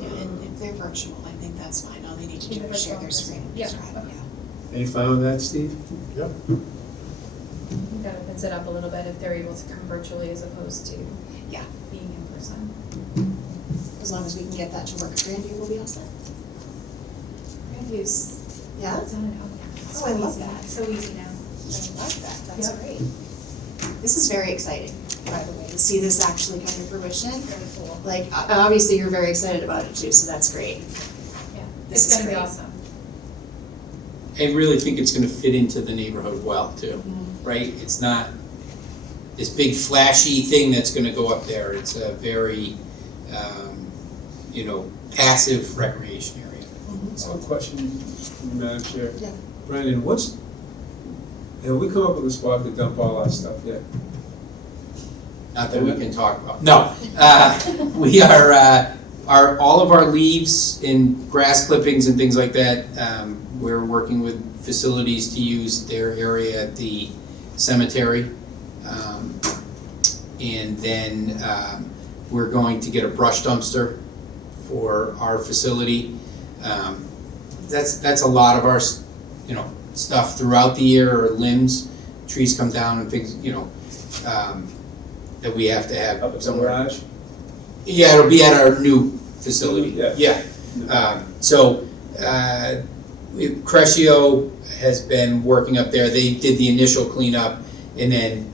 Yeah, and if they're virtual, I think that's fine. All they need to Keep do it is share virtual their in person. screen and Yeah, describe, okay. yeah. Any fun with that, Steve? Yep. That opens it up a little bit if they're able to come virtually as opposed to Yeah. being in person. As long as we can get that to work at Grandview, we'll be all set. Grandview's, yeah? Done it, oh yeah. Oh, I love So easy. that. So easy now. I love that, that's Yep. great. This is very exciting. by the way, to see this actually come to fruition. Very cool. Like, obviously, you're very excited about it too, so that's great. Yeah, This it's is gonna be great. awesome. I really think it's gonna fit into the neighborhood well too, right? It's not this big flashy thing that's gonna go up there. It's a very, passive recreation area. So a question, Madam Chair. Yeah. Brandon, have we come up with a spot to dump all our stuff yet? Not that we can talk about. No, we are, all of our leaves and grass clippings and things like that, we're working with facilities to use their area at the cemetery. And then, we're going to get a brush dumpster for our facility. That's a lot of our, stuff throughout the year, or limbs, trees come down and things, that we have to Up have at the somewhere. garage? Yeah, it'll be at our new facility. Yeah. Crescio has been working up there. They did the initial cleanup, and then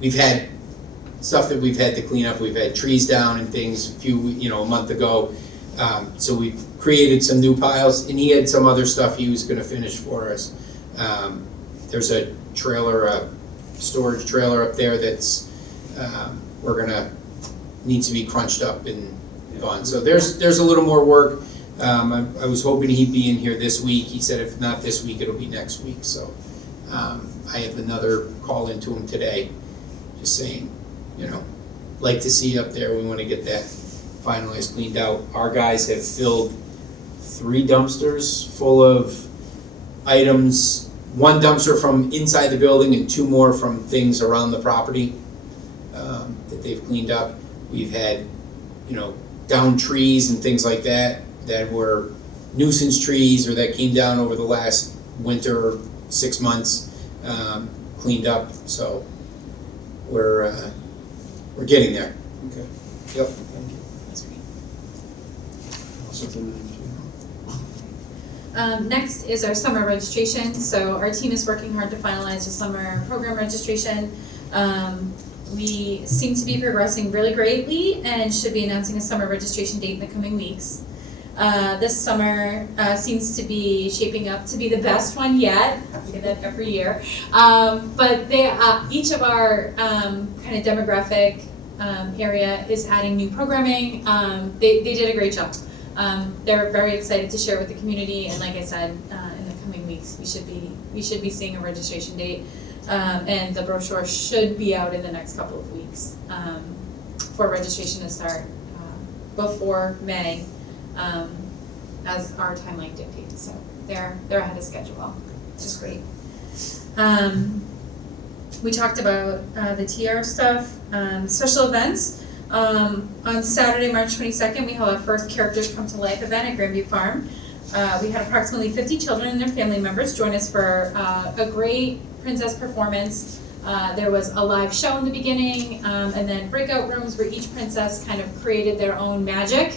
we've had stuff that we've had to clean up. We've had trees down and things a month ago. So we've created some new piles, and he had some other stuff he was gonna finish for us. There's a trailer, a storage trailer up there that's, needs to be crunched up and gone. So there's a little more work. I was hoping he'd be in here this week. He said if not this week, it'll be next week. So I have another call into him today, just saying, like to see you up there. We want to get that finalized, cleaned out. Our guys have filled 3 dumpsters full of items, 1 dumpster from inside the building and 2 more from things around the property that they've cleaned up. We've had, down trees and things like that were nuisance trees or that came down over the last winter, 6 months, cleaned up. So we're getting there. Okay. Yep. Thank you. That's great. Something, Madam Chair? Next is our summer registration. So our team is working hard to finalize the summer program registration. We seem to be progressing really greatly and should be announcing a summer registration date in the coming weeks. This summer seems to be shaping up to be the best one yet. I say that every year. But each of our kind of demographic area is adding new programming. They did a great job. They're very excited to share with the community, and like I said, in the coming weeks we should be seeing a registration date, and the brochure should be out in the next couple of weeks for registration to start before May, as our timeline dictates. So they're ahead of schedule. That's great. We talked about the TR stuff, special events. On Saturday, March 22nd, we held our first Characters Come to Life event at Grandview Farm. We had approximately 50 children and their family members join us for a great princess performance. There was a live show in the beginning, and then breakout rooms where each princess kind of created their own magic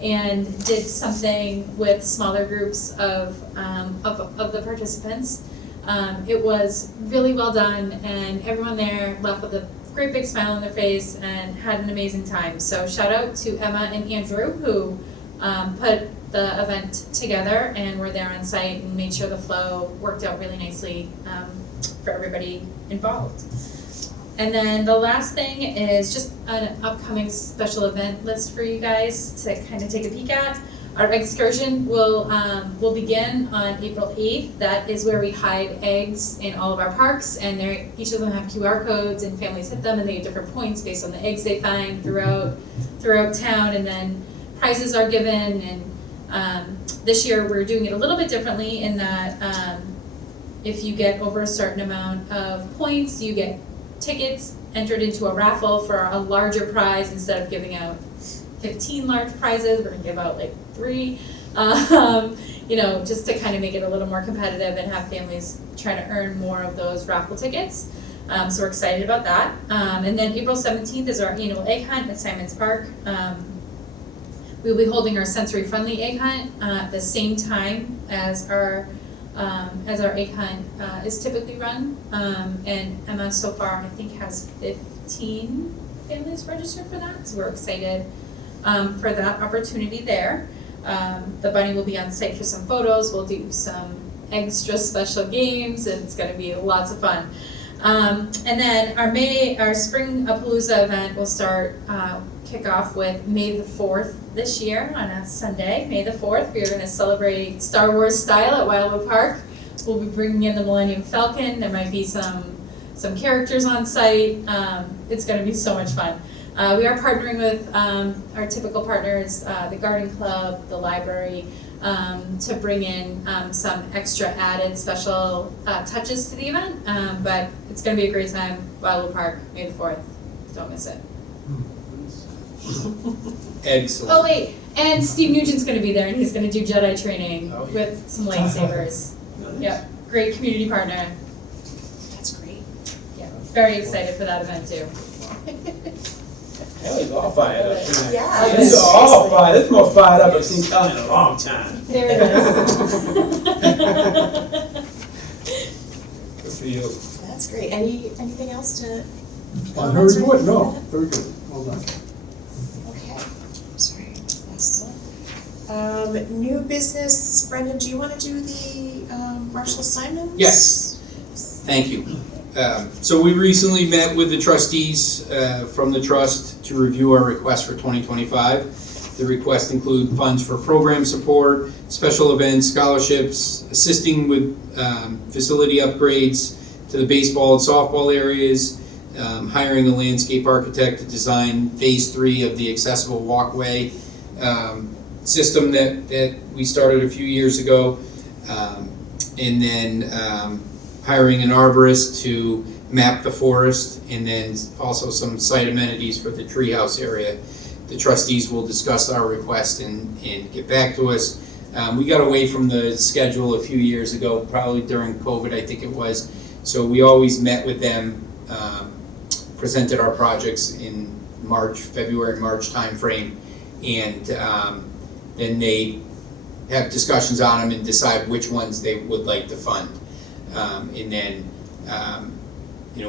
and did something with smaller groups of the participants. It was really well done, and everyone there left with a great big smile on their face and had an amazing time. So shout out to Emma and Andrew who put the event together and were there on site and made sure the flow worked out really nicely for everybody involved. And then the last thing is just an upcoming special event list for you guys to kind of take a peek at. Our excursion will begin on April 8th. That is where we hide eggs in all of our parks, and each of them have QR codes, and families hit them, and they have different points based on the eggs they find throughout town, and then prizes are given. And this year we're doing it a little bit differently in that if you get over a certain amount of points, you get tickets entered into a raffle for a larger prize. Instead of giving out 15 large prizes, we're gonna give out like 3, just to kind of make it a little more competitive and have families try to earn more of those raffle tickets. So we're excited about that. And then April 17th is our annual egg hunt at Simons Park. We'll be holding our sensory friendly egg hunt at the same time as our as our egg hunt is typically run. And Emma so far, I think, has 15 families registered for that, so we're excited for that opportunity there. The bunny will be on site for some photos, we'll do some extra special games, and it's gonna be lots of fun. And then our Spring Palooza event will kick off with May the 4th this year on a Sunday, May the 4th. We are gonna celebrate Star Wars style at Wildwood Park. We'll be bringing in the Millennium Falcon, there might be some characters on site. It's gonna be so much fun. We are partnering with our typical partners, the Garden Club, the library, to bring in some extra added special touches to the event. But it's gonna be a great time, Wildwood Park, May the 4th. Don't miss it. Excellent. Oh wait, and Steve Nugent's gonna be there, and he's gonna do Jedi training Oh, yeah. with some lightsabers. Yep, great community partner. That's great. Yeah, very excited for that event too. Kelly's all fired up tonight. Yeah. This is all fired, this is more fired up I've seen Kelly in a long time. There it is. Good for you. That's great. Anything else to? On her report, no, very good, well done. Okay, sorry, glasses on. New business, Brendan, do you wanna do the, Marshall Simons? Yes. Thank you. So we recently met with the trustees from the trust to review our request for 2025. The requests include funds for program support, special events, scholarships, assisting with facility upgrades to the baseball and softball areas, hiring a landscape architect to design phase 3 of the accessible walkway system that we started a few years ago, and then hiring an arborist to map the forest, and then also some site amenities for the treehouse area. The trustees will discuss our request and get back to us. We got away from the schedule a few years ago, probably during COVID, I think it was. So we always met with them, presented our projects in February, March timeframe, and then they have discussions on them and decide which ones they would like to fund. And then,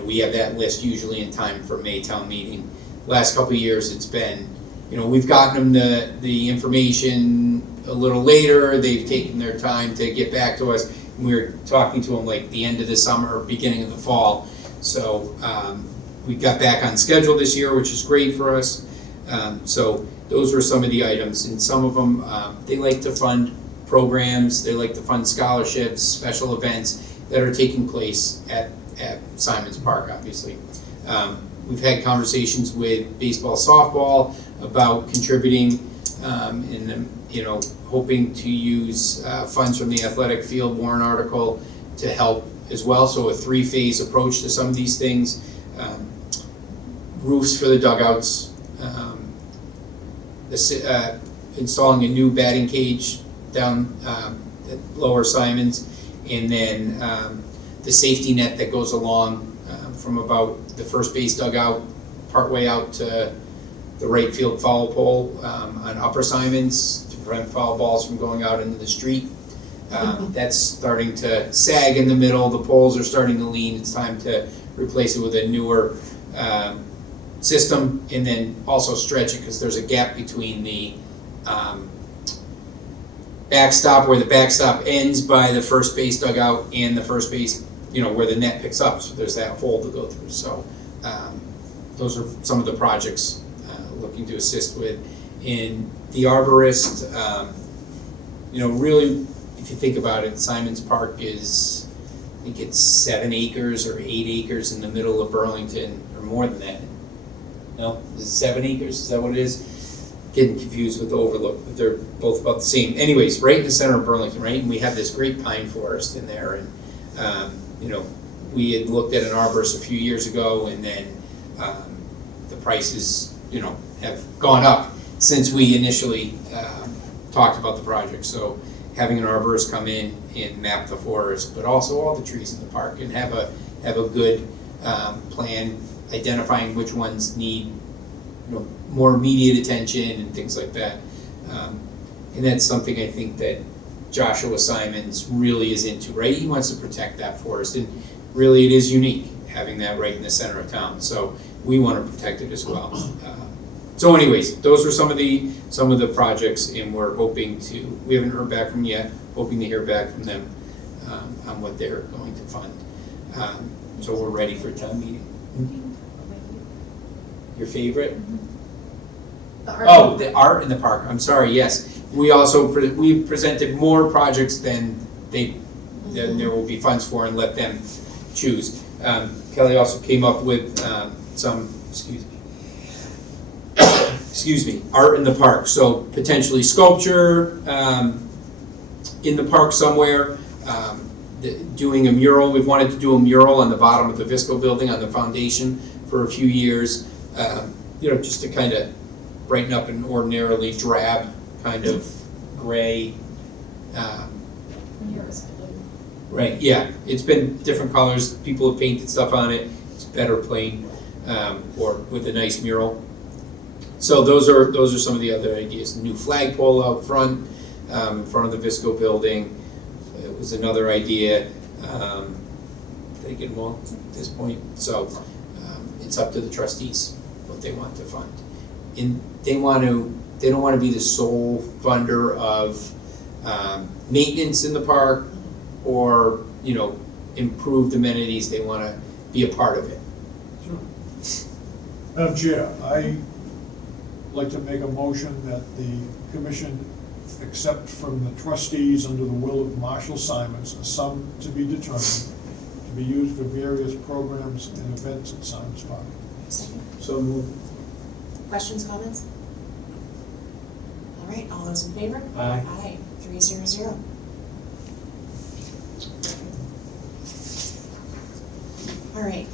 we have that list usually in time for May town meeting. Last couple of years, it's been, we've gotten them the information a little later, they've taken their time to get back to us. We're talking to them like the end of the summer, beginning of the fall. So we got back on schedule this year, which is great for us. So those were some of the items, and some of them, they like to fund programs, they like to fund scholarships, special events that are taking place at Simons Park, obviously. We've had conversations with baseball, softball about contributing, and hoping to use funds from the athletic field warrant article to help as well. So a 3-phase approach to some of these things. Roofs for the dugouts, installing a new batting cage down at Lower Simons, and then the safety net that goes along from about the first base dugout partway out to the right field foul pole on Upper Simons to prevent foul balls from going out into the street. That's starting to sag in the middle, the poles are starting to lean, it's time to replace it with a newer system, and then also stretch it because there's a gap between the backstop, where the backstop ends by the first base dugout and the first base, where the net picks up, so there's that hole to go through. So those are some of the projects looking to assist with. In the arborist, really, if you think about it, Simons Park is, I think it's 7 acres or 8 acres in the middle of Burlington, or more than that. No, is it 7 acres? Is that what it is? Getting confused with the Overlook, but they're both about the same. Anyways, right in the center of Burlington, right? And we have this great pine forest in there, and we had looked at an arborist a few years ago, and then the prices, have gone up since we initially talked about the project. So having an arborist come in and map the forest, but also all the trees in the park, and have a good plan identifying which ones need more immediate attention and things like that. And that's something I think that Joshua Simons really is into, right? He wants to protect that forest, and really it is unique, having that right in the center of town, so we want to protect it as well. So anyways, those are some of the projects, and we're hoping to, we haven't heard back from them yet, hoping to hear back from them on what they're going to fund. So we're ready for town meeting. Your favorite? The art. Oh, the art in the park, I'm sorry, yes. We also, we presented more projects than there will be funds for, and let them choose. Kelly also came up with some, excuse me, art in the park, so potentially sculpture in the park somewhere, doing a mural. We've wanted to do a mural on the bottom of the Visco building on the foundation for a few years, just to kind of brighten up an ordinarily drab kind of gray. Right, yeah, it's been different colors, people have painted stuff on it, it's better plain, or with a nice mural. So those are some of the other ideas. New flagpole out front, in front of the Visco building, it was another idea, taken well at this point, so it's up to the trustees what they want to fund. And they don't want to be the sole funder of maintenance in the park, or improved amenities. They want to be a part of it. Sure. Madam Chair, I'd like to make a motion that the commission accept from the trustees, under the will of Marshall Simons, a sum to be determined to be used for various programs and events at Simons Park. Second. So moved. Questions, comments? All right, all those in favor? Aye. Aye, 300. All right.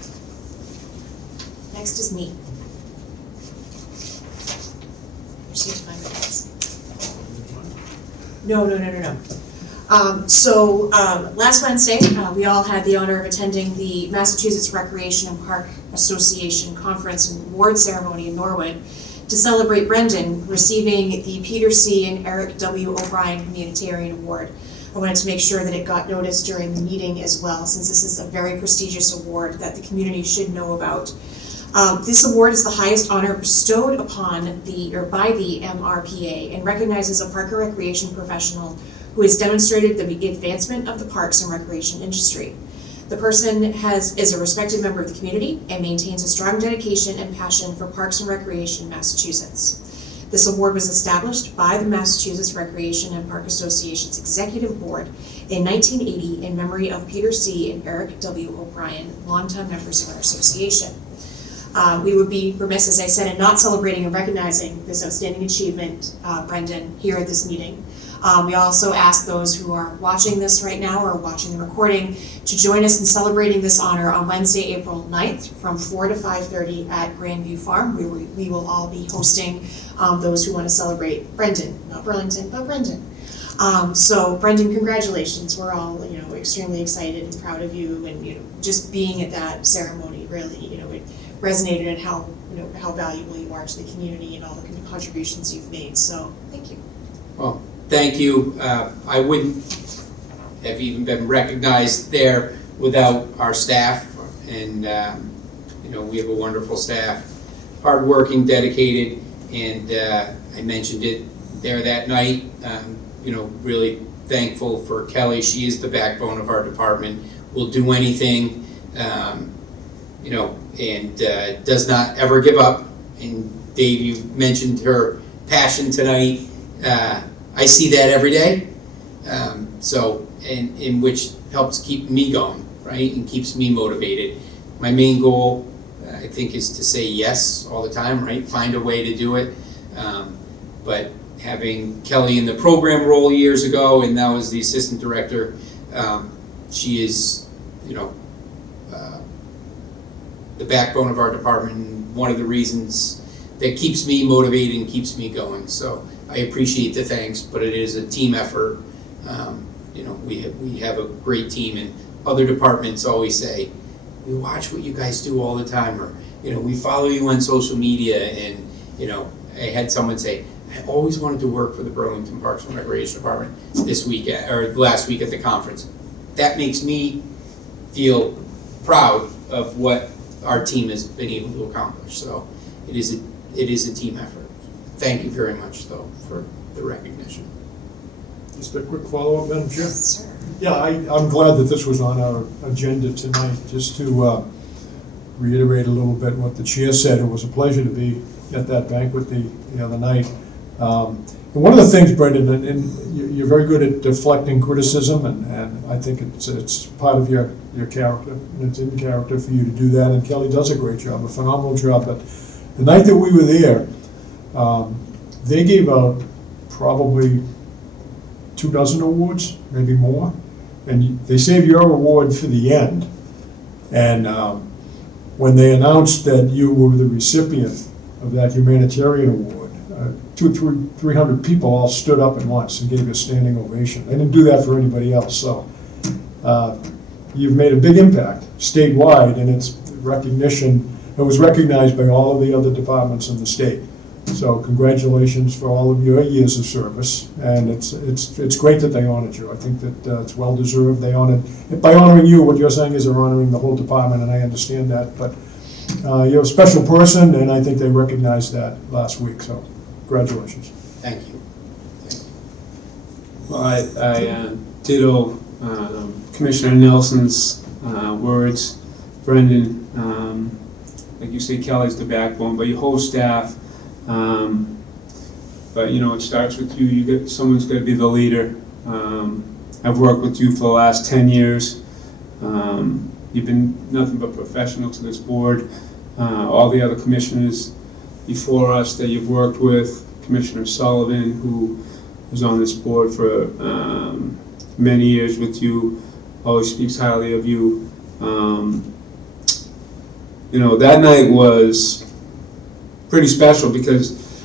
Next is me. Received my minutes. No. Last Wednesday, we all had the honor of attending the Massachusetts Recreation and Park Association Conference and Award Ceremony in Norwood to celebrate Brendan receiving the Peter C. and Eric W. O'Brien Humanitarian Award. I wanted to make sure that it got noticed during the meeting as well, since this is a very prestigious award that the community should know about. This award is the highest honor bestowed upon by the MRPA, and recognizes a park and recreation professional who has demonstrated the advancement of the parks and recreation industry. The person is a respected member of the community and maintains a strong dedication and passion for parks and recreation in Massachusetts. This award was established by the Massachusetts Recreation and Park Association's Executive Board in 1980 in memory of Peter C. and Eric W. O'Brien, longtime members of our association. We would be remiss, as I said, in not celebrating and recognizing this outstanding achievement, Brendan, here at this meeting. We also ask those who are watching this right now or watching the recording to join us in celebrating this honor on Wednesday, April 9th from 4 to 5:30 at Grandview Farm. We will all be hosting those who want to celebrate Brendan, not Burlington, but Brendan. So Brendan, congratulations. We're all, extremely excited and proud of you, and, just being at that ceremony really, it resonated in how valuable you are to the community and all the contributions you've made. So thank you. Well, thank you. I wouldn't have even been recognized there without our staff, and we have a wonderful staff, hardworking, dedicated, and I mentioned it there that night. Really thankful for Kelly. She is the backbone of our department. Will do anything, and does not ever give up. And Dave, you mentioned her passion tonight. I see that every day, in which helps keep me going, right, and keeps me motivated. My main goal, I think, is to say yes all the time, right, find a way to do it, but having Kelly in the program role years ago, and now as the assistant director, she is, the backbone of our department, and one of the reasons that keeps me motivated and keeps me going. So I appreciate the thanks, but it is a team effort. We have a great team, and other departments always say, we watch what you guys do all the time, or we follow you on social media, and I had someone say, I always wanted to work for the Burlington Parks and Recreation Department last week at the conference. That makes me feel proud of what our team has been able to accomplish. So it is a team effort. Thank you very much, though, for the recognition. Just a quick follow-up, Madam Chair. Yes, sir. Yeah, I'm glad that this was on our agenda tonight, just to reiterate a little bit what the chair said. It was a pleasure to be at that banquet the other night. And one of the things, Brendan, and you're very good at deflecting criticism, and I think it's part of your character, and it's in character for you to do that, and Kelly does a great job, a phenomenal job. But the night that we were there, they gave out probably 24 awards, maybe more, and they saved your award for the end. And when they announced that you were the recipient of that humanitarian award, 300 people all stood up at once and gave you a standing ovation. They didn't do that for anybody else, so you've made a big impact statewide, and it's recognition. It was recognized by all of the other departments in the state. So congratulations for all of your years of service, and it's great that they honored you. I think that it's well deserved. They honored, by honoring you, what you're saying is they're honoring the whole department, and I understand that. But you're a special person, and I think they recognized that last week. So congratulations. Thank you. Well, I ditto Commissioner Nelson's words. Brendan, like you say, Kelly's the backbone, but your whole staff. But you know, it starts with you. Someone's got to be the leader. I've worked with you for the last 10 years. You've been nothing but professional to this board. All the other commissioners before us that you've worked with, Commissioner Sullivan, who was on this board for many years with you, always speaks highly of you. You know, that night was pretty special because,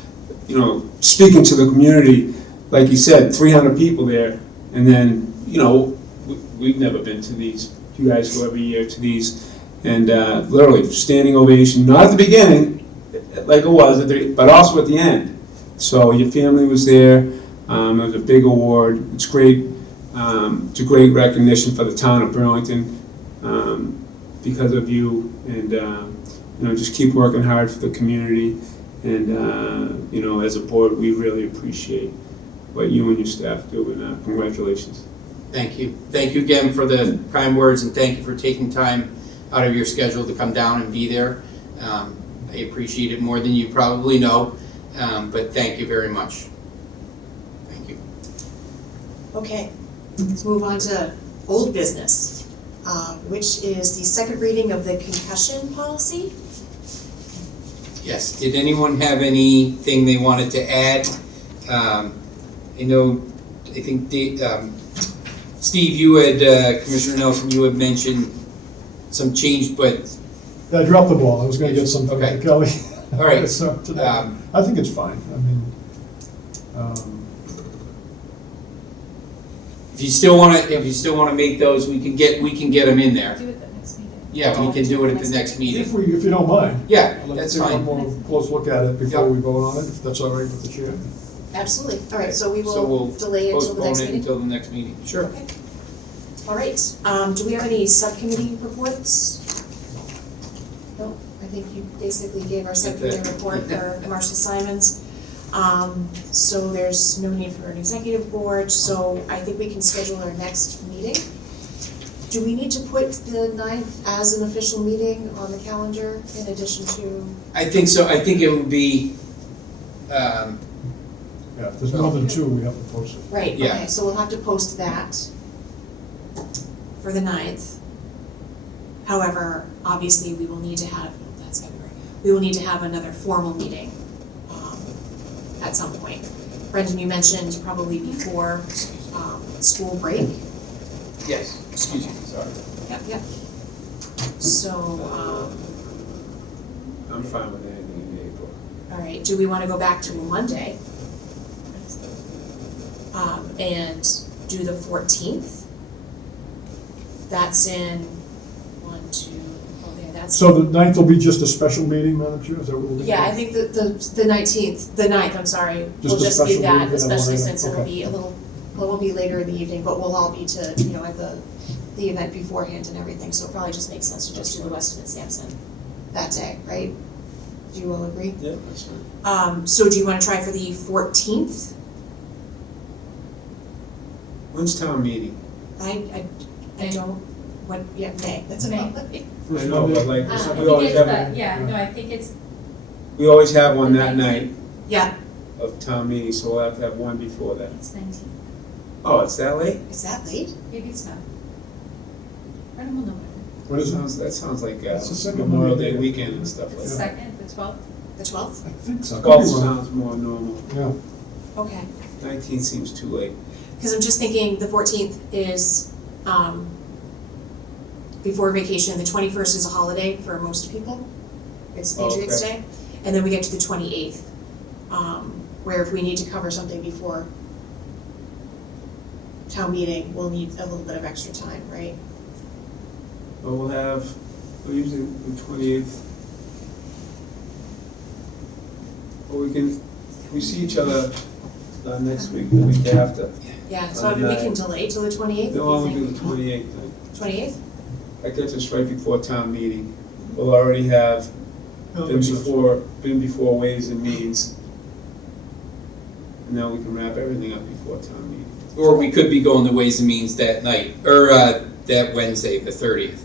you know, speaking to the community, like you said, 300 people there, and then, you know, we've never been to these. You guys go every year to these, and literally standing ovation, not at the beginning, like it was, but also at the end. So your family was there. It was a big award. It's great. It's a great recognition for the town of Burlington because of you, and you know, just keep working hard for the community. And you know, as a board, we really appreciate what you and your staff do. And congratulations. Thank you. Thank you again for the kind words, and thank you for taking time out of your schedule to come down and be there. I appreciate it more than you probably know, but thank you very much. Thank you. Okay, let's move on to old business, which is the second reading of the concussion policy. Yes, did anyone have anything they wanted to add? I think Steve, you had, Commissioner Nelson, you had mentioned some change, but... I dropped the ball. I was going to get something Okay. to Kelly. All right. So today, I think it's fine. I mean, If you still want to make those, we can get them in there. Do it the next meeting. Yeah, we can do it at the next meeting. if you don't mind. Yeah, Let's that's take one fine. more close look at it before Yep. we vote on it, if that's all right with the chair. Absolutely. All right, so we So will we'll delay it until the postpone next it meeting. until the next meeting. Sure. Okay. All right, do we have any subcommittee reports? No, I think you basically gave our subcommittee report for Marshall Simons. So there's no need for an executive board, so I think we can schedule our next meeting. Do we need to put the 9th as an official meeting on the calendar in addition to? I think so. I think it would be, Yeah, if there's more than two, we have to post it. Right, Yeah. okay, so we'll have to post that for the 9th. However, obviously, we will need to have, that's February, we will need to have another formal meeting at some point. Brendan, you mentioned probably before school break. yes, excuse me, sorry. Yep. So, I'm fine with anything in April. all right, do we want to go back to a Monday? And do the 14th? That's in that's. So the 9th will be just a special meeting, Madam Chair, is that what we'll do? Yeah, I think the 9th, I'm sorry, Just will a just be special that, meeting, especially then since it'll okay. be well, it'll be later in the evening, but we'll all be to, at the event beforehand and everything, so it probably just makes sense to just do the Weston and Sampson that day, right? Do you all agree? Yeah, that's fine. So do you wanna try for the 14th? When's town meeting? I May. don't, May, that's May. about. I know, but like, I we think always it's have, the, yeah, no, I think it's, we always have one The that 19th. night Yeah, of town meeting, so we'll have to have one before that. It's 19. Oh, it's that late? is that late? maybe it's not. I don't know. What is it? That sounds like It's the second Memorial Monday. Day weekend and stuff like The that. second, the 12th? The 12th? I think so. Golf Could be wrong. sounds more normal. Yeah, Okay. 19 seems too late. Because I'm just thinking the 14th is before vacation, the 21st is a holiday for most people. It's Patriots Okay. Day. And then we get to the 28th, where if we need to cover something before town meeting, we'll need a little bit of extra time, right? But we'll usually the 28th. Or we see each other next week, the week after. Yeah, so I mean, we can delay till the 28th if They'll you only do think. the 28th. 28th? That gets us right before town meeting. We'll already have been before Ways and Means. And then we can wrap everything up before town meeting. Or we could be going to Ways and Means that night, or that Wednesday, the 30th.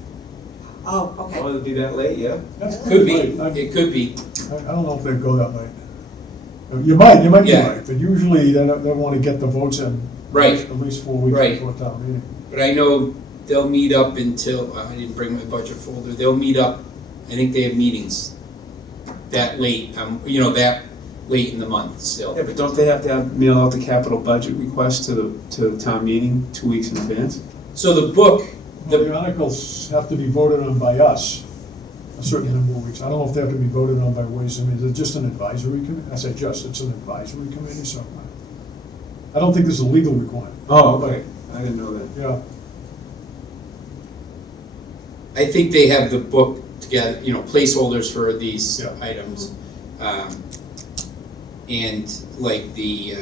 Oh, okay. Oh, it'll be that late, yeah? that's Could be, late. I it could be. don't know if they'd go that late. You might be Yeah. right, but usually they want to get the votes in. Right. At least 4 weeks Right. before town meeting. But I know they'll meet up until, I didn't bring my budget folder, they'll meet up, I think they have meetings that late, that late in the month still. Yeah, but don't they have to mail out the capital budget request to the town meeting 2 weeks in advance? So the book, Well, the articles have to be voted on by us, a certain number of weeks. I don't know if they have to be voted on by Ways and Means. It's just an advisory committee. I say just, it's an advisory committee, so I don't think there's a legal requirement. Oh, okay. I didn't know that. Yeah, I think they have the book together, placeholders for these Yeah. items. And like the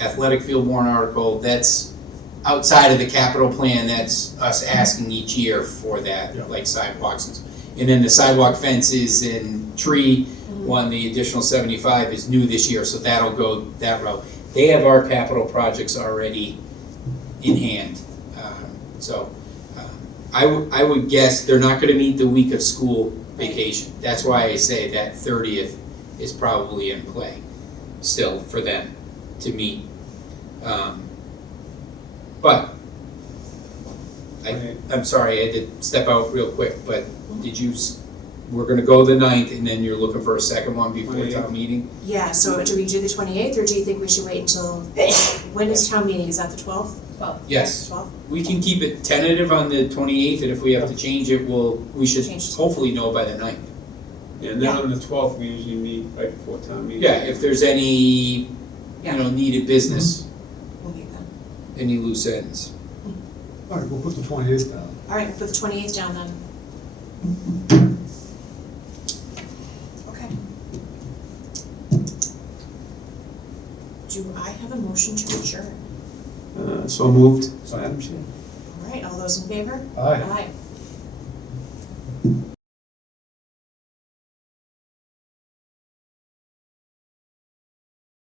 athletic field warrant article, that's outside of the capital plan, that's us asking each year for that, Yeah. like sidewalks. And then the sidewalk fences and tree one, the additional 75 is new this year, so that'll go that route. They have our capital projects already in hand. I would guess they're not gonna meet the week of school vacation. That's why I say that 30th is probably in play still for them to meet. But I'm sorry, I had to step out real quick, but we're gonna go the 9th and then you're looking for a second one before town meeting? Yeah, so do we do the 28th, or do you think we should wait until, when is town meeting, is that the 12th? 12th. Yes. 12th? We can keep it tentative on the 28th, and if we have to change it, we should Change it. hopefully know by the 9th. Yeah, and then on the 12th, we usually meet right before town meeting. Yeah, if there's any, needed business, We'll meet then. any loose ends. all right, we'll put the 28th down. All right, put the 28th down then. Okay. Do I have a motion to adjourn? So moved. Madam Chair. All right, all those in favor? Aye. Aye.